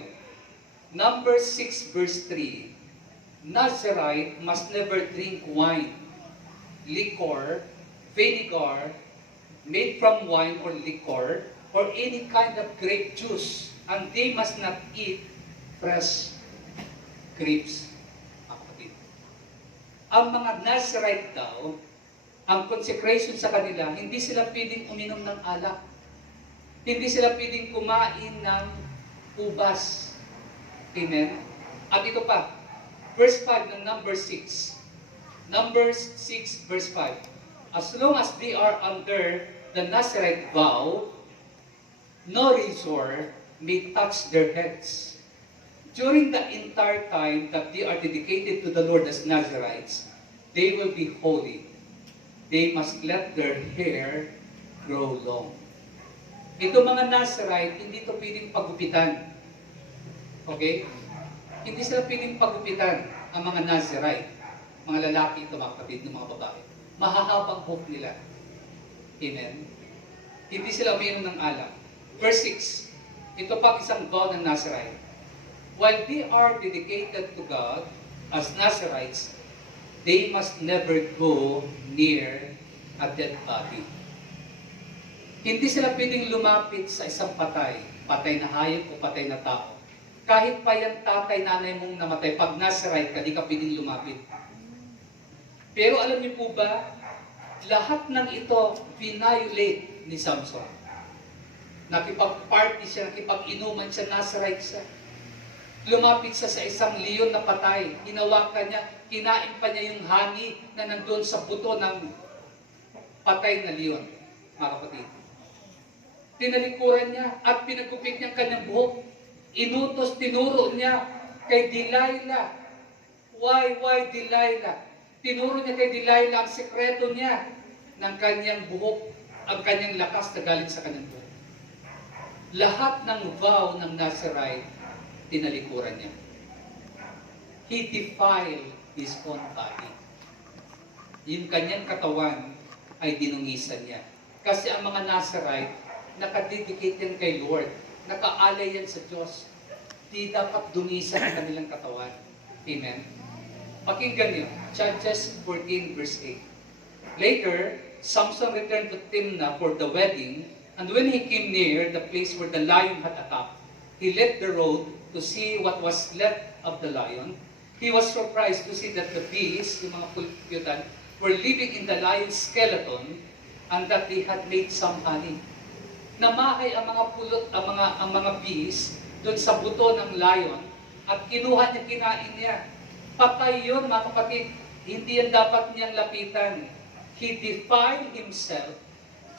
Number 6 verse 3. Nazirite must never drink wine, liquor, vinegar, made from wine or liquor, or any kind of grape juice. And they must not eat fresh grapes. Ang mga Nazirite daw, ang consecration sa kanila, hindi sila pwedeng uminom ng alak. Hindi sila pwedeng kumain ng ubas. Amen? At ito pa, verse 5 ng number 6. Numbers 6 verse 5. As long as they are under the Nazirite vow, no razor may touch their heads. During the entire time that they are dedicated to the Lord as Nazirites, they will be holy. They must let their hair grow long. Ito mga Nazirite, hindi ito pwedeng pagupitan. Okay? Hindi sila pwedeng pagupitan ang mga Nazirite. Mga lalaki ito, mga kapatid, ng mga babae. Mahahabang hope nila. Amen? Hindi sila uminom ng alak. Verse 6. Ito pa isang vow ng Nazirite. While they are dedicated to God as Nazirites, they must never go near a dead body. Hindi sila pwedeng lumapit sa isang patay na hayop o patay na tao. Kahit pa yung tatay, nanay mong namatay, pag Nazirite ka, di ka pwedeng lumapit. Pero alam niyo po ba, lahat ng ito violate ni Samson. Nakipag-party siya, nakipag-inuman siya, Nazirite siya. Lumapit siya sa isang leon na patay. Hinawakan niya, kinain pa niya yung honey na nandun sa buto ng patay na leon. Mga kapatid. Tinalikuran niya at pinagupit niya ang kanyang buhok. Inutos, tinuro niya kay Delilah. Why Delilah? Tinuro niya kay Delilah ang sekreto niya ng kanyang buhok, ang kanyang lakas na galing sa kanyang buhok. Lahat ng vow ng Nazirite, tinalikuran niya. He defiled his own body. Yung kanyang katawan ay dinungisan niya. Kasi ang mga Nazirite, nakadedicate yan kay Lord. Nakaalay yan sa Diyos. Di dapat dungisan ang kanilang katawan. Amen? Pakinggan niyo, Judges 14 verse 8. Later, Samson returned to Timnah for the wedding, and when he came near the place where the lion had attacked, he left the road to see what was left of the lion. He was surprised to see that the bees, yung mga pulpyutan, were living in the lion's skeleton, and that they had made some honey. Namahay ang mga pulot, ang mga bees doon sa buto ng lion at kinuha niya, kinain niya. Patay yun, mga kapatid. Hindi yan dapat niyang lapitan. He defiled himself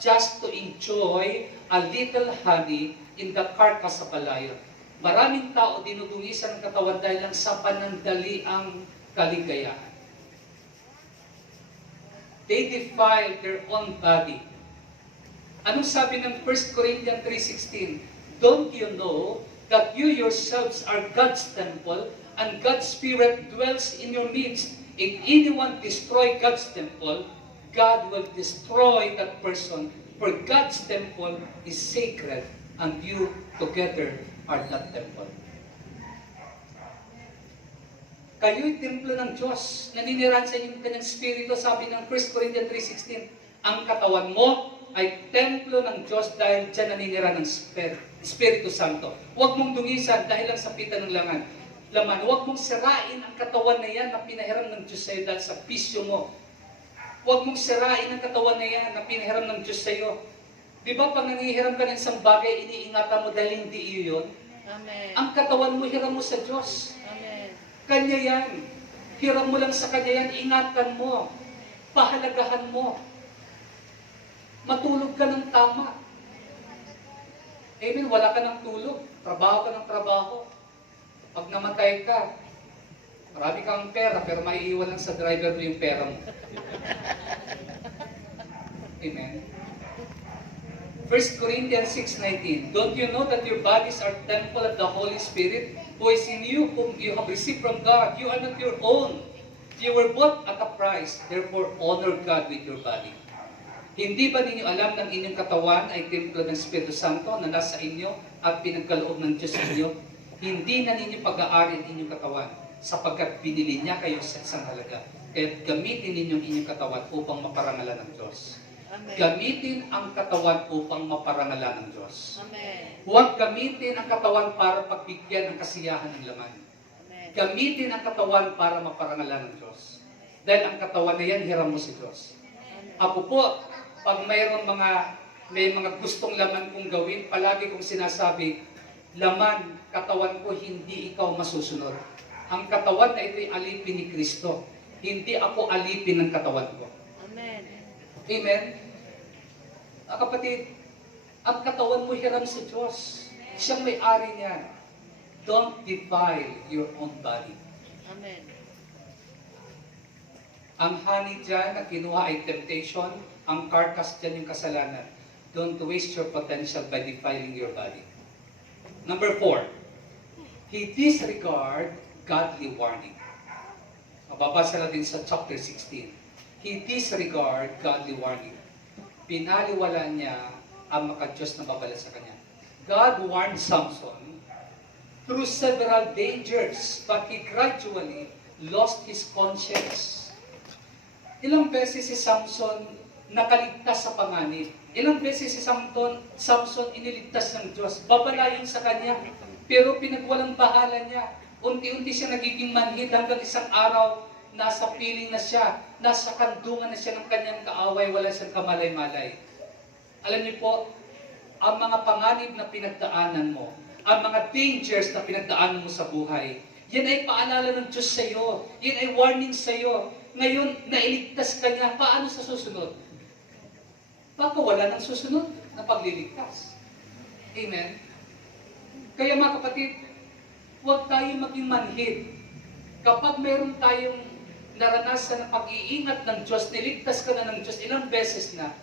just to enjoy a little honey in the carcass of a lion. Maraming tao dinudungisan ng katawan dahil lang sa panandaliang kaligayahan. They defile their own body. Anong sabi ng 1 Corinthians 3:16? Don't you know that you yourselves are God's temple and God's Spirit dwells in your midst? If anyone destroy God's temple, God will destroy that person. For God's temple is sacred and you together are that temple. Kayo'y templo ng Diyos. Naninirahan sa inyong kanyang spirito, sabi ng 1 Corinthians 3:16. Ang katawan mo ay templo ng Diyos dahil dyan naninira ng Espiritu Santo. Huwag mong dungisan dahil lang sa pita ng laman. Huwag mong sirain ang katawan na yan na pinahiram ng Diyos sa'yo dahil sa bisyo mo. Huwag mong sirain ang katawan na yan na pinahiram ng Diyos sa'yo. Di ba pag nangihiram ka ng isang bagay, iniingatan mo dahil hindi iyo yun? Amen. Ang katawan mo, hiram mo sa Diyos. Amen. Kanya yan. Hiram mo lang sa Kanya yan, ingatan mo. Pahalagahan mo. Matulog ka ng tama. Amen? Wala ka ng tulog. Trabaho ka ng trabaho. Pag namatay ka, marami kang pera, pero maiiwan lang sa driver mo yung pera mo. Amen. 1 Corinthians 6:19. Don't you know that your bodies are temple of the Holy Spirit who is in you, whom you have received from God? You are not your own. You were bought at a price. Therefore, honor God with your body. Hindi ba ninyo alam ng inyong katawan ay templo ng Espiritu Santo na nasa inyo at pinagkaloob ng Diyos sa inyo? Hindi na ninyo pag-aari ang inyong katawan sapagkat binili niya kayo sa isang halaga. Kaya gamitin ninyo ang inyong katawan upang maparangalan ng Diyos. Amen. Gamitin ang katawan upang maparangalan ng Diyos. Amen. Huwag gamitin ang katawan para pagbigyan ng kasiyahan ng laman. Amen. Gamitin ang katawan para maparangalan ng Diyos. Dahil ang katawan na yan, hiram mo si Diyos. Ako po, pag may mga gustong laman kong gawin, palagi kong sinasabi, laman, katawan ko, hindi ikaw masusunod. Ang katawan na ito'y alipin ni Kristo. Hindi ako alipin ng katawan ko. Amen. Amen? Kapatid, ang katawan mo hiram sa Diyos. Siyang may-ari niya. Don't defile your own body. Amen. Ang honey dyan na kinuha ay temptation. Ang carcass dyan yung kasalanan. Don't waste your potential by defiling your body. Number 4, he disregard godly warning. Mababasa natin sa chapter 16. He disregard godly warning. Pinaliwala niya ang maka-Diyos na babala sa kanya. God warned Samson through several dangers, but he gradually lost his conscience. Ilang beses si Samson nakaligtas sa panganib. Ilang beses si Samson iniligtas ng Diyos. Babalayin sa kanya, pero pinagwalang bahala niya. Unti-unti siya nagiging manhid hanggang isang araw, nasa piling na siya, nasa kandungan na siya ng kanyang kaaway, wala siyang kamalay-malay. Alam niyo po, ang mga panganib na pinagdaanan mo, ang mga dangers na pinagdaanan mo sa buhay, yan ay paalala ng Diyos sa iyo. Yan ay warning sa iyo. Ngayon, nailigtas ka niya, paano sa susunod? Baka wala nang susunod na pagliligtas. Amen? Kaya mga kapatid, huwag tayong maging manhid. Kapag meron tayong naranasan na pag-iingat ng Diyos, niligtas ka na ng Diyos ilang beses na,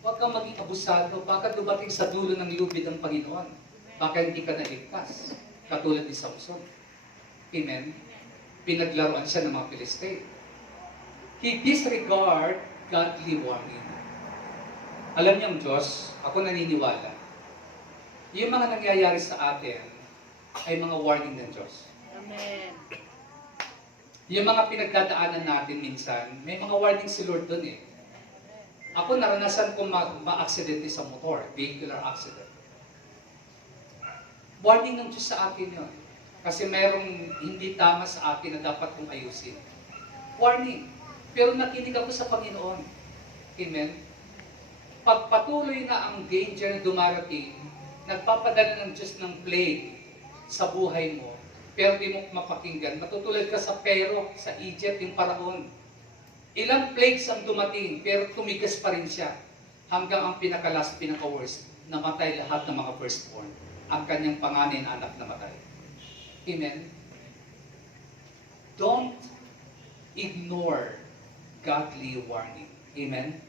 huwag kang maging abusado. Baka dumating sa dulo ng lubid ng Panginoon. Baka hindi ka naligtas. Katulad ni Samson. Amen? Pinaglaruan siya ng mga Pilistine. He disregard godly warning. Alam niyo ang Diyos, ako naniniwala, yung mga nangyayari sa atin ay mga warning ng Diyos. Amen. Yung mga pinagdadaanan natin minsan, may mga warning si Lord doon eh. Ako naranasan kong ma-aksidente sa motor, vehicular accident. Warning ng Diyos sa akin yun. Kasi mayroong hindi tama sa akin na dapat kong ayusin. Warning. Pero nakinig ako sa Panginoon. Amen? Pagpatuloy na ang danger na dumarating, nagpapadala ng Diyos ng plague sa buhay mo, pero di mo mapakinggan, matutulad ka sa Pero, sa Egypt, yung Paraon. Ilang plagues ang dumating, pero tumigas pa rin siya. Hanggang ang pinaka-last, pinaka-worst, namatay lahat ng mga firstborn. Ang kanyang panganay na anak namatay. Amen? Don't ignore godly warning. Amen?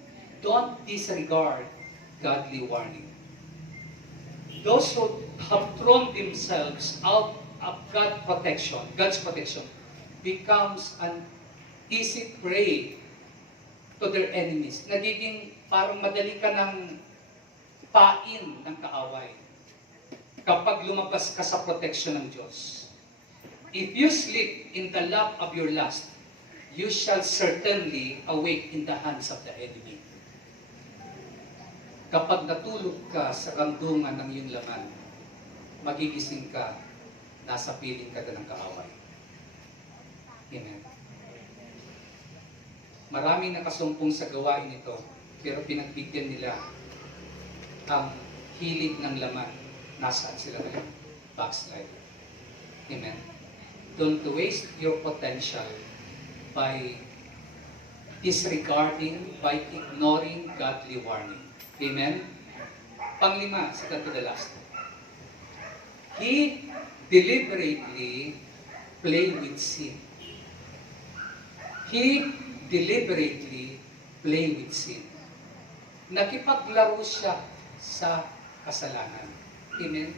Don't disregard godly warning. Those who have thrown themselves out of God's protection, becomes an easy prey to their enemies. Nagiging parang madali ka ng pain ng kaaway kapag lumabas ka sa protection ng Diyos. If you sleep in the lap of your lust, you shall certainly awake in the hands of the enemy. Kapag natulog ka sa kandungan ng iyong laman, magigising ka, nasa piling ka na ng kaaway. Amen. Maraming nakasumpong sa gawain ito, pero pinagbigyan nila ang hilig ng laman. Nasaan sila ngayon? Backslide. Amen. Don't waste your potential by disregarding, by ignoring godly warning. Amen? Panglima, second to the last. He deliberately play with sin. He deliberately play with sin. Nakipaglaro siya sa kasalanan. Amen?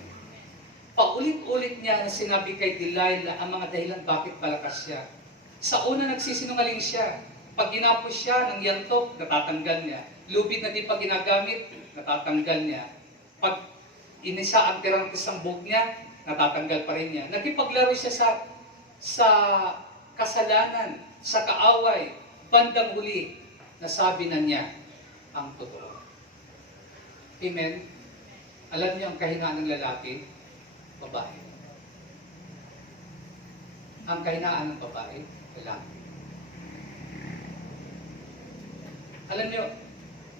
Paulit-ulit niya na sinabi kay Delilah ang mga dahilan bakit malakas siya. Sa una nagsisinungaling siya. Pag ginapos siya ng yantok, natatanggal niya. Lubid na di pa ginagamit, natatanggal niya. Pag inisa ang tirang isang buhok niya, natatanggal pa rin niya. Nakipaglaro siya sa kasalanan, sa kaaway, bandang huli, nasabi na niya ang totoo. Amen? Alam niyo ang kahinaan ng lalaki? Babae. Ang kahinaan ng babae? Lalaki. Alam niyo,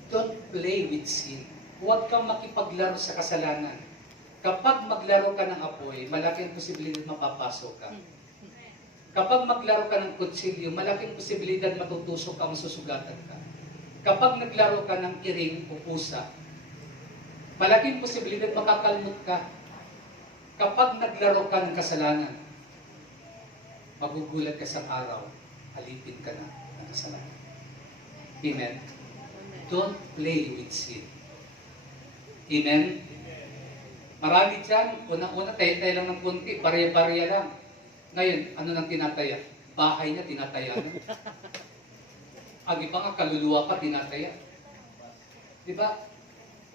don't play with sin. Huwag kang makipaglaro sa kasalanan. Kapag maglaro ka ng apoy, malaking posibilidad mapapasok ka. Kapag maglaro ka ng kutsilyo, malaking posibilidad matutusok ka, masusugatan ka. Kapag naglaro ka ng iring o pusa, malaking posibilidad makakalmot ka. Kapag naglaro ka ng kasalanan, magugulat ka sa araw, alipin ka na ng kasalanan. Amen? Don't play with sin. Amen? Marami dyan, unang-una, tayo-tayo lang ng kunti, barya-barya lang. Ngayon, ano nang tinataya? Bahay niya, tinataya na. Ang iba nga, kaluluwa pa, tinataya. Diba?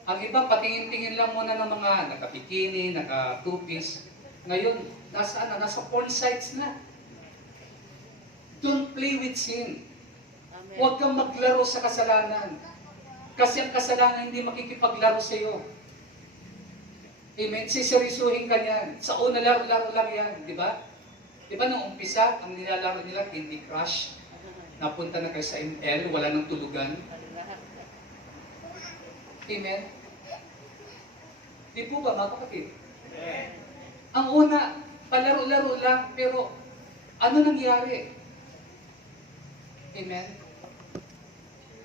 Ang iba, patingin-tingin lang muna ng mga nakabikini, naka-two-piece. Ngayon, nasa porn sites na. Don't play with sin. Amen. Huwag kang maglaro sa kasalanan. Kasi ang kasalanan hindi makikipaglaro sa iyo. Amen? Siserisuhin ka niyan. Sa una, laro-laro lang yan. Di ba? Di ba nung umpisa, ang nilalaro nila, Candy Crush. Napunta na kayo sa ML, wala nang tulugan. Amen? Di po ba, mga kapatid? Ang una, palaro-laro lang, pero ano nangyari? Amen?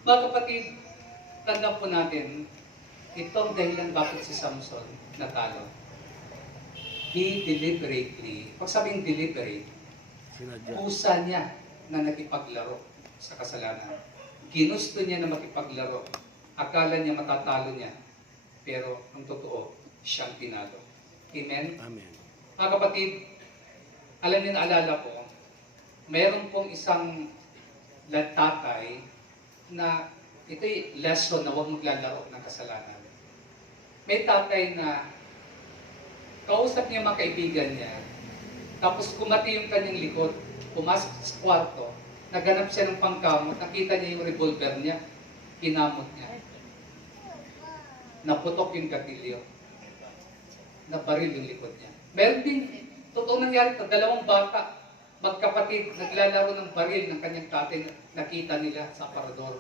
Mga kapatid, tanda po natin, itong dahilan bakit si Samson natalo. He deliberately, pag sabing deliberate, pusa niya na nakipaglaro sa kasalanan. Ginusto niya na makipaglaro. Akala niya matatalo niya. Pero ang totoo, siyang tinalo. Amen? Amen. Mga kapatid, alam niyo, naalala ko, mayroon pong isang tatay na ito'y lesson na huwag maglalaro ng kasalanan. May tatay na kausap niya mga kaibigan niya, tapos kumati yung kanyang likod, pumasok sa kwarto, naganap siya ng pangkamot, nakita niya yung revolver niya, kinamot niya. Naputok yung gatilyo. Nabaril yung likod niya. Meron din, totoo nangyari ito, dalawang bata, magkapatid, naglalaro ng baril ng kanyang tatay, nakita nila sa aparador,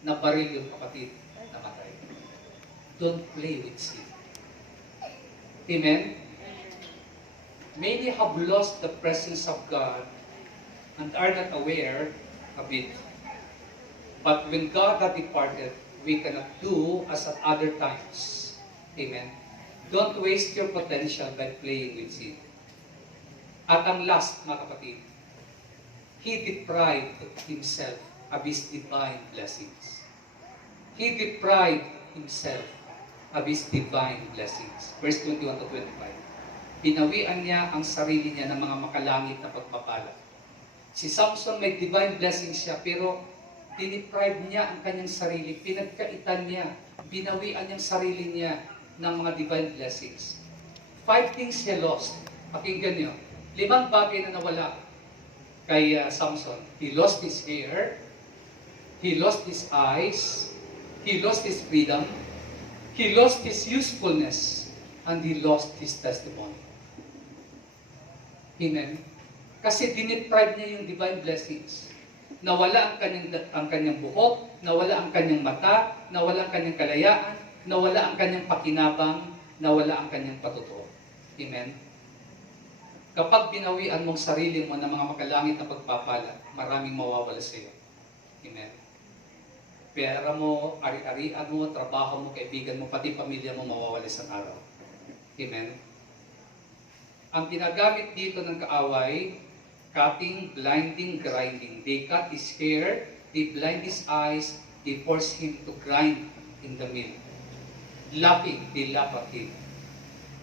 nabaril yung kapatid, namatay. Don't play with sin. Amen? Many have lost the presence of God and are not aware of it. But when God had departed, we cannot do as at other times. Amen? Don't waste your potential by playing with sin. At ang last, mga kapatid, he deprived himself of his divine blessings. He deprived himself of his divine blessings. Verse 21 to 25. Binawian niya ang sarili niya ng mga makalangit na pagpapala. Si Samson may divine blessings siya, pero diniprive niya ang kanyang sarili, pinagkaitan niya, binawian niyang sarili niya ng mga divine blessings. 5 things he lost. Pakinggan niyo. 5 bagay na nawala kay Samson. He lost his hair, he lost his eyes, he lost his freedom, he lost his usefulness, and he lost his testimony. Amen? Kasi diniprive niya yung divine blessings. Nawala ang kanyang buhok, nawala ang kanyang mata, nawala ang kanyang kalayaan, nawala ang kanyang pakinabang, nawala ang kanyang patutuo. Amen? Kapag binawian mong sarili mo ng mga makalangit na pagpapala, maraming mawawala sa iyo. Amen? Pera mo, ari-arian mo, trabaho mo, kaibigan mo, pati pamilya mo mawawala sa araw. Amen? Ang ginagamit dito ng kaaway, cutting, blinding, grinding. They cut his hair, they blind his eyes, they force him to grind in the mill. Laughing, they laugh at him.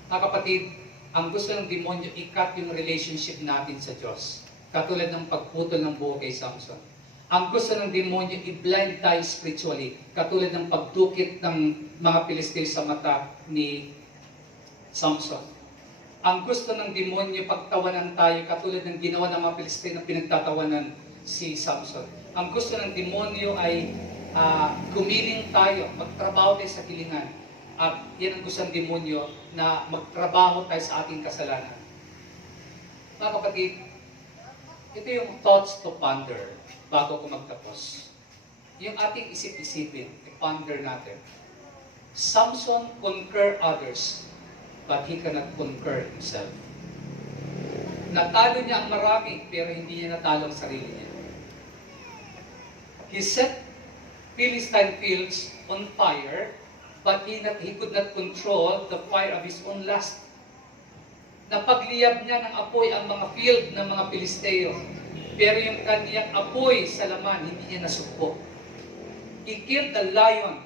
Mga kapatid, ang gusto ng demonyo, i-cut yung relationship natin sa Diyos. Katulad ng pagputol ng buhok kay Samson. Ang gusto ng demonyo, i-blind tayo spiritually. Katulad ng pagdukit ng mga Pilisteo sa mata ni Samson. Ang gusto ng demonyo, pagtawanan tayo, katulad ng ginawa ng mga Pilisteo na pinagtatawanan si Samson. Ang gusto ng demonyo ay gumiling tayo, magtrabaho tayo sa kilingan. At yan ang gusto ng demonyo, na magtrabaho tayo sa ating kasalanan. Mga kapatid, ito yung thoughts to ponder bago ko magtapos. Yung ating isip-isipin, i-ponder natin. Samson conquer others, but he cannot conquer himself. Natalo niya ang marami, pero hindi niya natalo ang sarili niya. He set Philistine fields on fire, but he could not control the fire of his own lust. Napagliyab niya ng apoy ang mga field ng mga Pilisteo, pero yung kaniyang apoy sa laman, hindi niya nasugpo. He killed the lion,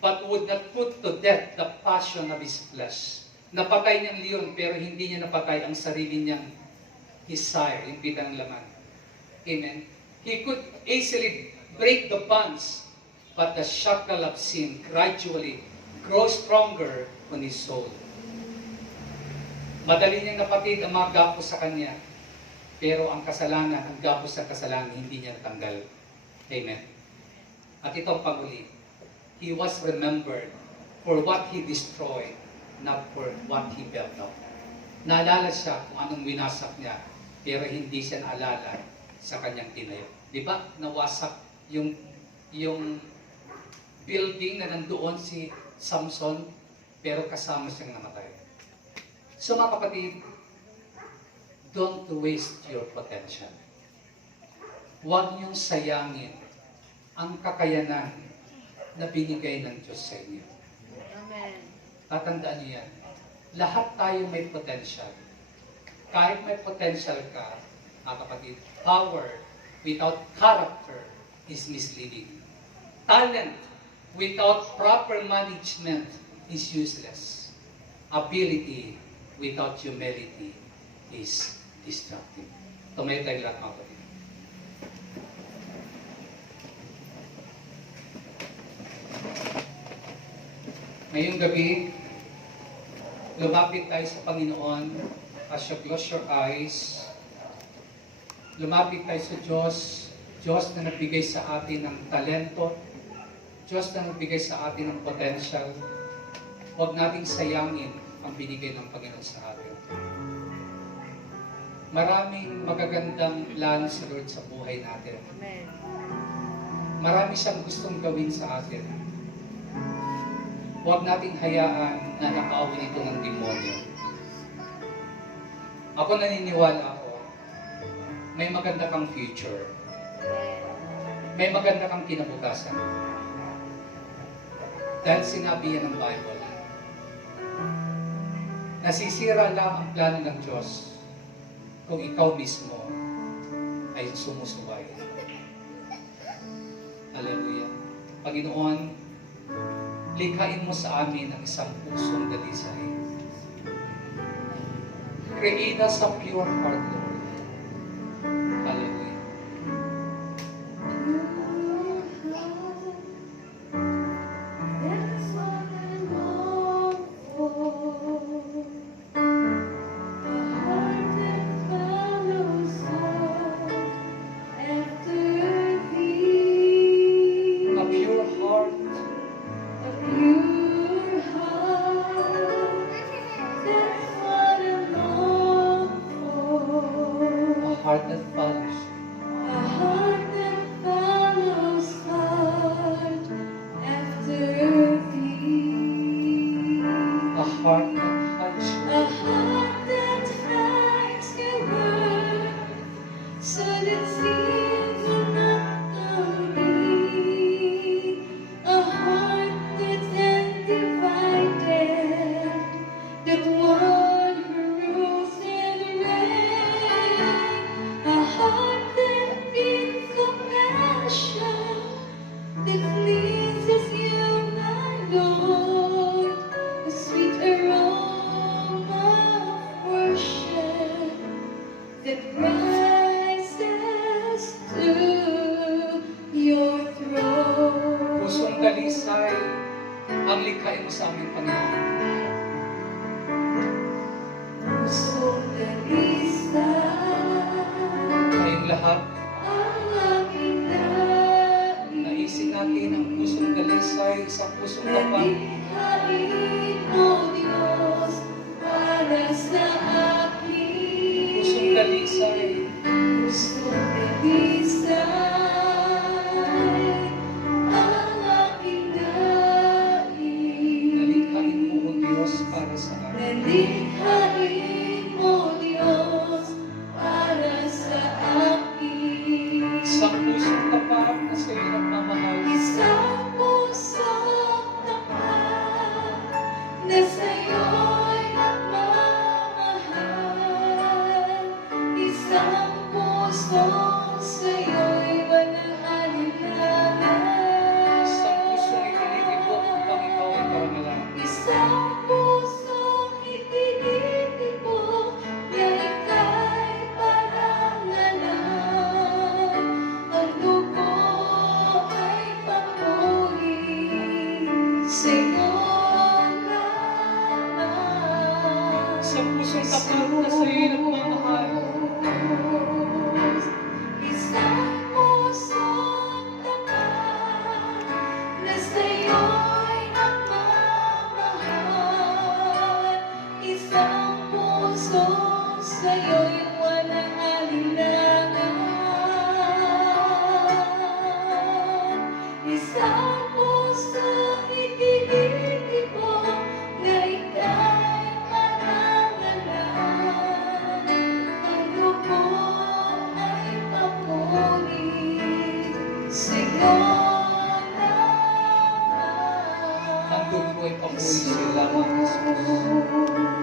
but would not put to death the passion of his flesh. Napatay niyang leon, pero hindi niya napatay ang sarili niyang desire, yung pitang laman. Amen. He could easily break the bonds, but the shackle of sin gradually grows stronger on his soul. Madali niyang napatid ang mga gapos sa kanya, pero ang kasalanan, ang gapos sa kasalanan, hindi niya natanggal. Amen. At ito ang pag-uli. He was remembered for what he destroyed, not for what he built up. Naalala siya kung anong winasak niya, pero hindi siya naalala sa kanyang tinayo. Di ba? Nawasak yung building na nandoon si Samson, pero kasama siyang namatay. So mga kapatid, don't waste your potential. Huwag niyong sayangin ang kakayanan na binigay ng Diyos sa inyo. Amen. Tatandaan niyo yan. Lahat tayo may potential. Kahit may potential ka, mga kapatid, power without character is misleading. Talent without proper management is useless. Ability without humility is destructive. Tumayo tayo lahat, mga kapatid. Ngayong gabi, lumapit tayo sa Panginoon as you close your eyes. Lumapit tayo sa Diyos, Diyos na nagbigay sa atin ng talento, Diyos na nagbigay sa atin ng potential. Huwag nating sayangin ang binigay ng Panginoon sa atin. Maraming magagandang plano sa Lord sa buhay natin. Amen. Marami siyang gustong gawin sa atin. Huwag nating hayaan na nakaawi ito ng demonyo. Ako naniniwala ako, may maganda kang future. May maganda kang kinabukasan. Dahil sinabi yan ng Bible. Nasisira lang ang plano ng Diyos kung ikaw mismo ay sumusuway. Hallelujah. Panginoon, likhain mo sa amin ang isang pusong dalisay. Create us a pure heart, Lord. Hallelujah. A pure heart. A heart that follows. A heart that hides you. So that sin will not know me, a heart that's undivided, that one who rules dalisay ang likhain mo sa amin, Panginoon. Pusong dalisay Kayong lahat, ang aking nais. naisin natin ang pusong dalisay sa pusong kapal. Nalikhain mo, Diyos, para sa akin. Pusong dalisay, Pusong dalisay ang aking nais. nalikhain mo, O Diyos, para sa amin. Nalikhain mo, Diyos, para sa akin. Isang pusong tapat na sa iyo nagmamahal. Isang pusong tapat na sa'yo'y nagmamahal. Isang pusong sa'yo'y walang alinlangan. Isang pusong itinitibok upang ikaw ay karangalan. Isang pusong itinitibok na ika'y parangalan. Ang dugo ay papuri sa'yo lamang. Isang pusong tapat na sa iyo nagmamahal. Isang pusong tapat na sa'yo'y nagmamahal. Isang pusong sa'yo'y walang alinlangan. Isang pusong itinitibok na ika'y parangalan. Ang dugo ay papuri sa'yo lamang. Ang dugo ay papuri sa iyo lamang, Jesus.